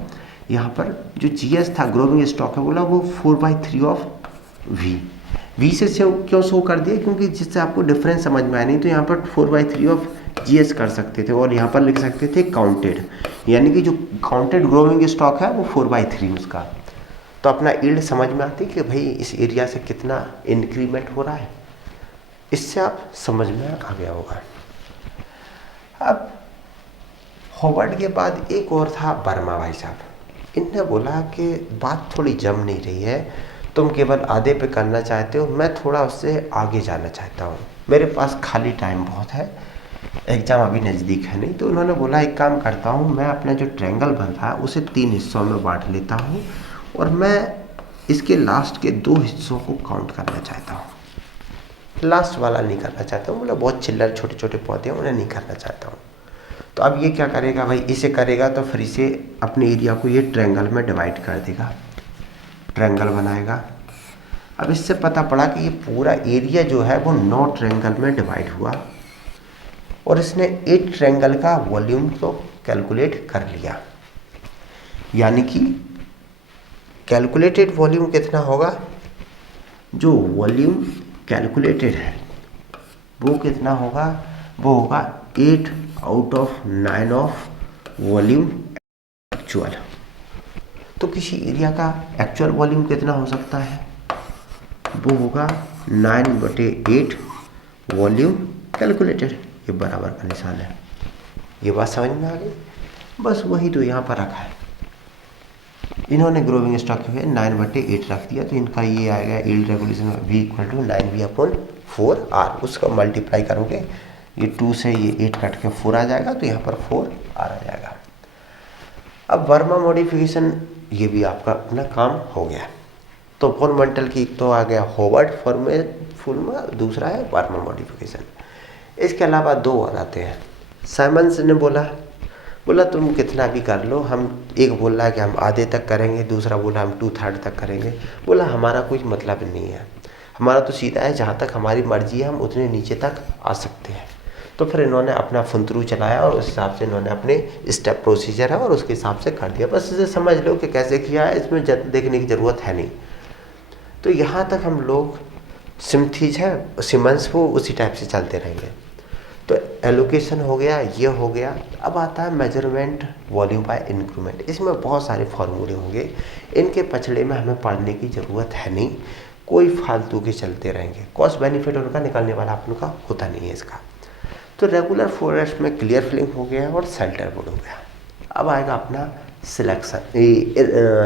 यहाँ पर जो GS था ग्रोविंग स्टॉक है, बोला वो 4/3 ऑफ v से क्यों शो कर दिया? क्योंकि जिससे आपको डिफरेंस समझ में आया नहीं, तो यहाँ पर 4/3 ऑफ GS कर सकते थे और यहाँ पर लिख सकते थे काउंटेड, यानी कि जो काउंटेड ग्रोविंग स्टॉक है वो 4/3 उसका। तो अपना यील्ड समझ में आती कि भाई इस एरिया से कितना इंक्रीमेंट हो रहा है, इससे आप समझ में आ गया होगा। अब होवर्ड के बाद एक और था वर्मा भाई साहब। इनने बोला कि बात थोड़ी जम नहीं रही है, तुम केवल आधे पे करना चाहते हो, मैं थोड़ा उससे आगे जाना चाहता हूँ, मेरे पास खाली टाइम बहुत है, एग्ज़ाम अभी नज़दीक है नहीं। तो उन्होंने बोला एक काम करता हूँ, मैं अपना जो ट्रायंगल बन रहा है उसे 3 हिस्सों में बांट लेता हूँ और मैं इसके लास्ट के 2 हिस्सों को काउंट करना चाहता हूँ, लास्ट वाला नहीं करना चाहता हूँ। बोला बहुत चिल्लर छोटे छोटे पौधे हैं उन्हें नहीं करना चाहता हूँ। तो तो अब ये क्या करेगा भाई, इसे करेगा तो फिर इसे अपने एरिया को ये ट्रायंगल में डिवाइड कर देगा, ट्रायंगल बनाएगा। अब इससे पता पड़ा कि ये पूरा एरिया जो है वो 9 ट्रायंगल में डिवाइड हुआ और इसने 8 ट्रायंगल का वॉल्यूम तो कैलकुलेट कर लिया। यानी कि कैलकुलेटेड वॉल्यूम कितना होगा, जो वॉल्यूम कैलकुलेटेड है वो कितना होगा, वो होगा 8 out of 9 of volume actual. तो किसी एरिया का एक्चुअल वॉल्यूम कितना हो सकता है, वो होगा 9/8 वॉल्यूम कैलकुलेटेड। ये बराबर का निशान है। ये बात समझ में आ गई। बस वही तो यहाँ पर रखा है। इन्होंने ग्रोविंग स्टॉक जो है 9/8 रख दिया, तो इनका ये आएगा यील्ड रेगुलेशन V = 9V/4R। उसका मल्टीप्लाई करोगे, ये 2 से ये 8 कट के 4 आ जाएगा, तो यहाँ पर 4R आ जाएगा। अब वर्मा मॉडिफिकेशन, ये भी आपका अपना काम हो गया। तो फॉर्मेंटल की तो आ गया होवर्ड फॉर्मूला, दूसरा है वर्मा मॉडिफिकेशन। इसके अलावा 2 और आते हैं। साइमंस ने बोला तुम कितना भी कर लो, हम एक बोल रहा है कि हम आधे तक करेंगे, दूसरा बोला हम 2/3 तक करेंगे। बोला हमारा कोई मतलब नहीं है, हमारा तो सीधा है, जहाँ तक हमारी मर्जी है हम उतने नीचे तक आ सकते हैं। तो फिर इन्होंने अपना फुंतरू चलाया और उस हिसाब से इन्होंने अपने स्टेप प्रोसीजर है और उसके हिसाब से कर दिया। बस इसे समझ लो कि कैसे किया है, इसमें देखने की ज़रूरत है नहीं। तो यहाँ तक हम लोग सिमथीज है, सिमंस वो उसी टाइप से चलते रहेंगे। तो एलोकेशन हो गया, ये हो गया। अब आता है मेजरमेंट वॉल्यूम बाय इंक्रीमेंट। इसमें बहुत सारे फॉर्मूले होंगे, इनके पछड़े में हमें पढ़ने की ज़रूरत है नहीं, कोई फालतू के चलते रहेंगे। कॉस्ट बेनिफिट उनका निकलने वाला अपन का होता नहीं है इसका। तो रेगुलर फॉरेस्ट में क्लियर फिलिंग हो गया और शेल्टर वुड हो गया। अब आएगा अपना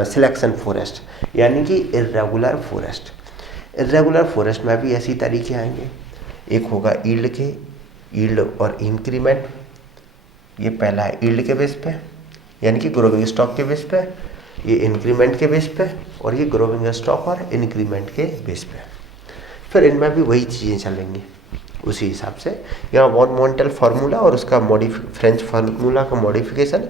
सिलेक्शन फॉरेस्ट, यानी कि इर्रेगुलर फॉरेस्ट। इर्रेगुलर फॉरेस्ट में भी ऐसी तरीके आएंगे। एक होगा ईल्ड और इंक्रीमेंट। ये पहला है ईल्ड के बेस पे, यानी कि ग्रोविंग स्टॉक के बेस पे, ये इंक्रीमेंट के बेस पे, और ये ग्रोविंग स्टॉक और इंक्रीमेंट के बेस पे। फिर इनमें भी वही चीज़ें चलेंगी उसी हिसाब से। यहाँ वॉन मॉन्टेल फार्मूला और उसका फ्रेंच फार्मूला का मॉडिफिकेशन,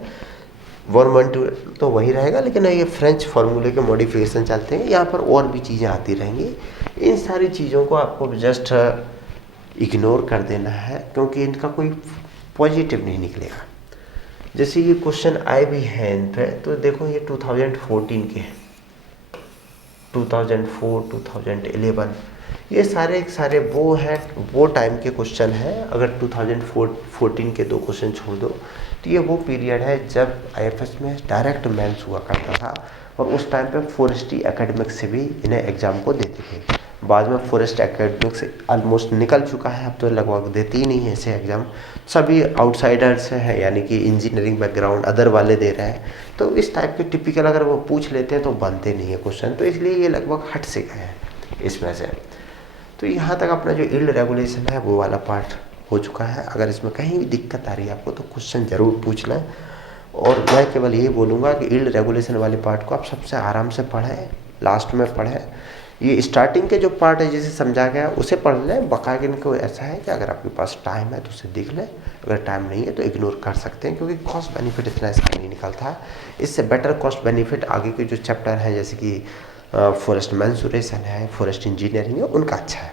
वॉन मॉन्टेल तो वही रहेगा, लेकिन ये फ्रेंच फार्मूले के मॉडिफिकेशन चलते हैं। यहाँ पर और भी चीज़ें आती रहेंगी। इन सारी चीज़ों को आपको जस्ट इग्नोर कर देना है, क्योंकि इनका कोई पॉजिटिव नहीं निकलेगा। जैसे ये क्वेश्चन आए भी हैं इन पे, तो देखो ये 2014 के हैं, 2004, 2011, ये सारे वो हैं, वो टाइम के क्वेश्चन हैं। अगर 2014 के 2 क्वेश्चन छोड़ दो, तो ये वो पीरियड है जब IFS में डायरेक्ट मेंस हुआ करता था, और उस टाइम पे फॉरेस्ट्री एकेडमिक से भी इन्हें एग्ज़ाम को देते थे। बाद में फॉरेस्ट एकेडमिक से ऑलमोस्ट निकल चुका है, अब तो लगभग देती ही नहीं है ऐसे एग्ज़ाम। सभी आउटसाइडर्स हैं, यानी कि इंजीनियरिंग बैकग्राउंड अदर वाले दे रहे हैं। तो इस टाइप के टिपिकल अगर वो पूछ लेते हैं तो बनते नहीं है क्वेश्चन, तो इसलिए ये लगभग हट से गए हैं इसमें से। तो यहाँ तक अपना जो यील्ड रेगुलेशन है वो वाला पार्ट हो चुका है। अगर इसमें कहीं भी दिक्कत आ रही है आपको, तो क्वेश्चन ज़रूर पूछ लें। और मैं केवल यही बोलूँगा कि यील्ड रेगुलेशन वाले पार्ट को आप सबसे आराम से पढ़ें, लास्ट में पढ़ें। ये स्टार्टिंग के जो पार्ट है जिसे समझा गया उसे पढ़ लें। बाकी इनको ऐसा है कि अगर आपके पास टाइम है तो उसे देख लें, अगर टाइम नहीं है तो इग्नोर कर सकते हैं, क्योंकि कॉस्ट बेनिफिट इतना इसका नहीं निकलता है। इससे बेटर कॉस्ट बेनिफिट आगे के जो चैप्टर हैं, जैसे कि फॉरेस्ट मेंसुरेशन है, फॉरेस्ट इंजीनियरिंग है, उनका अच्छा है।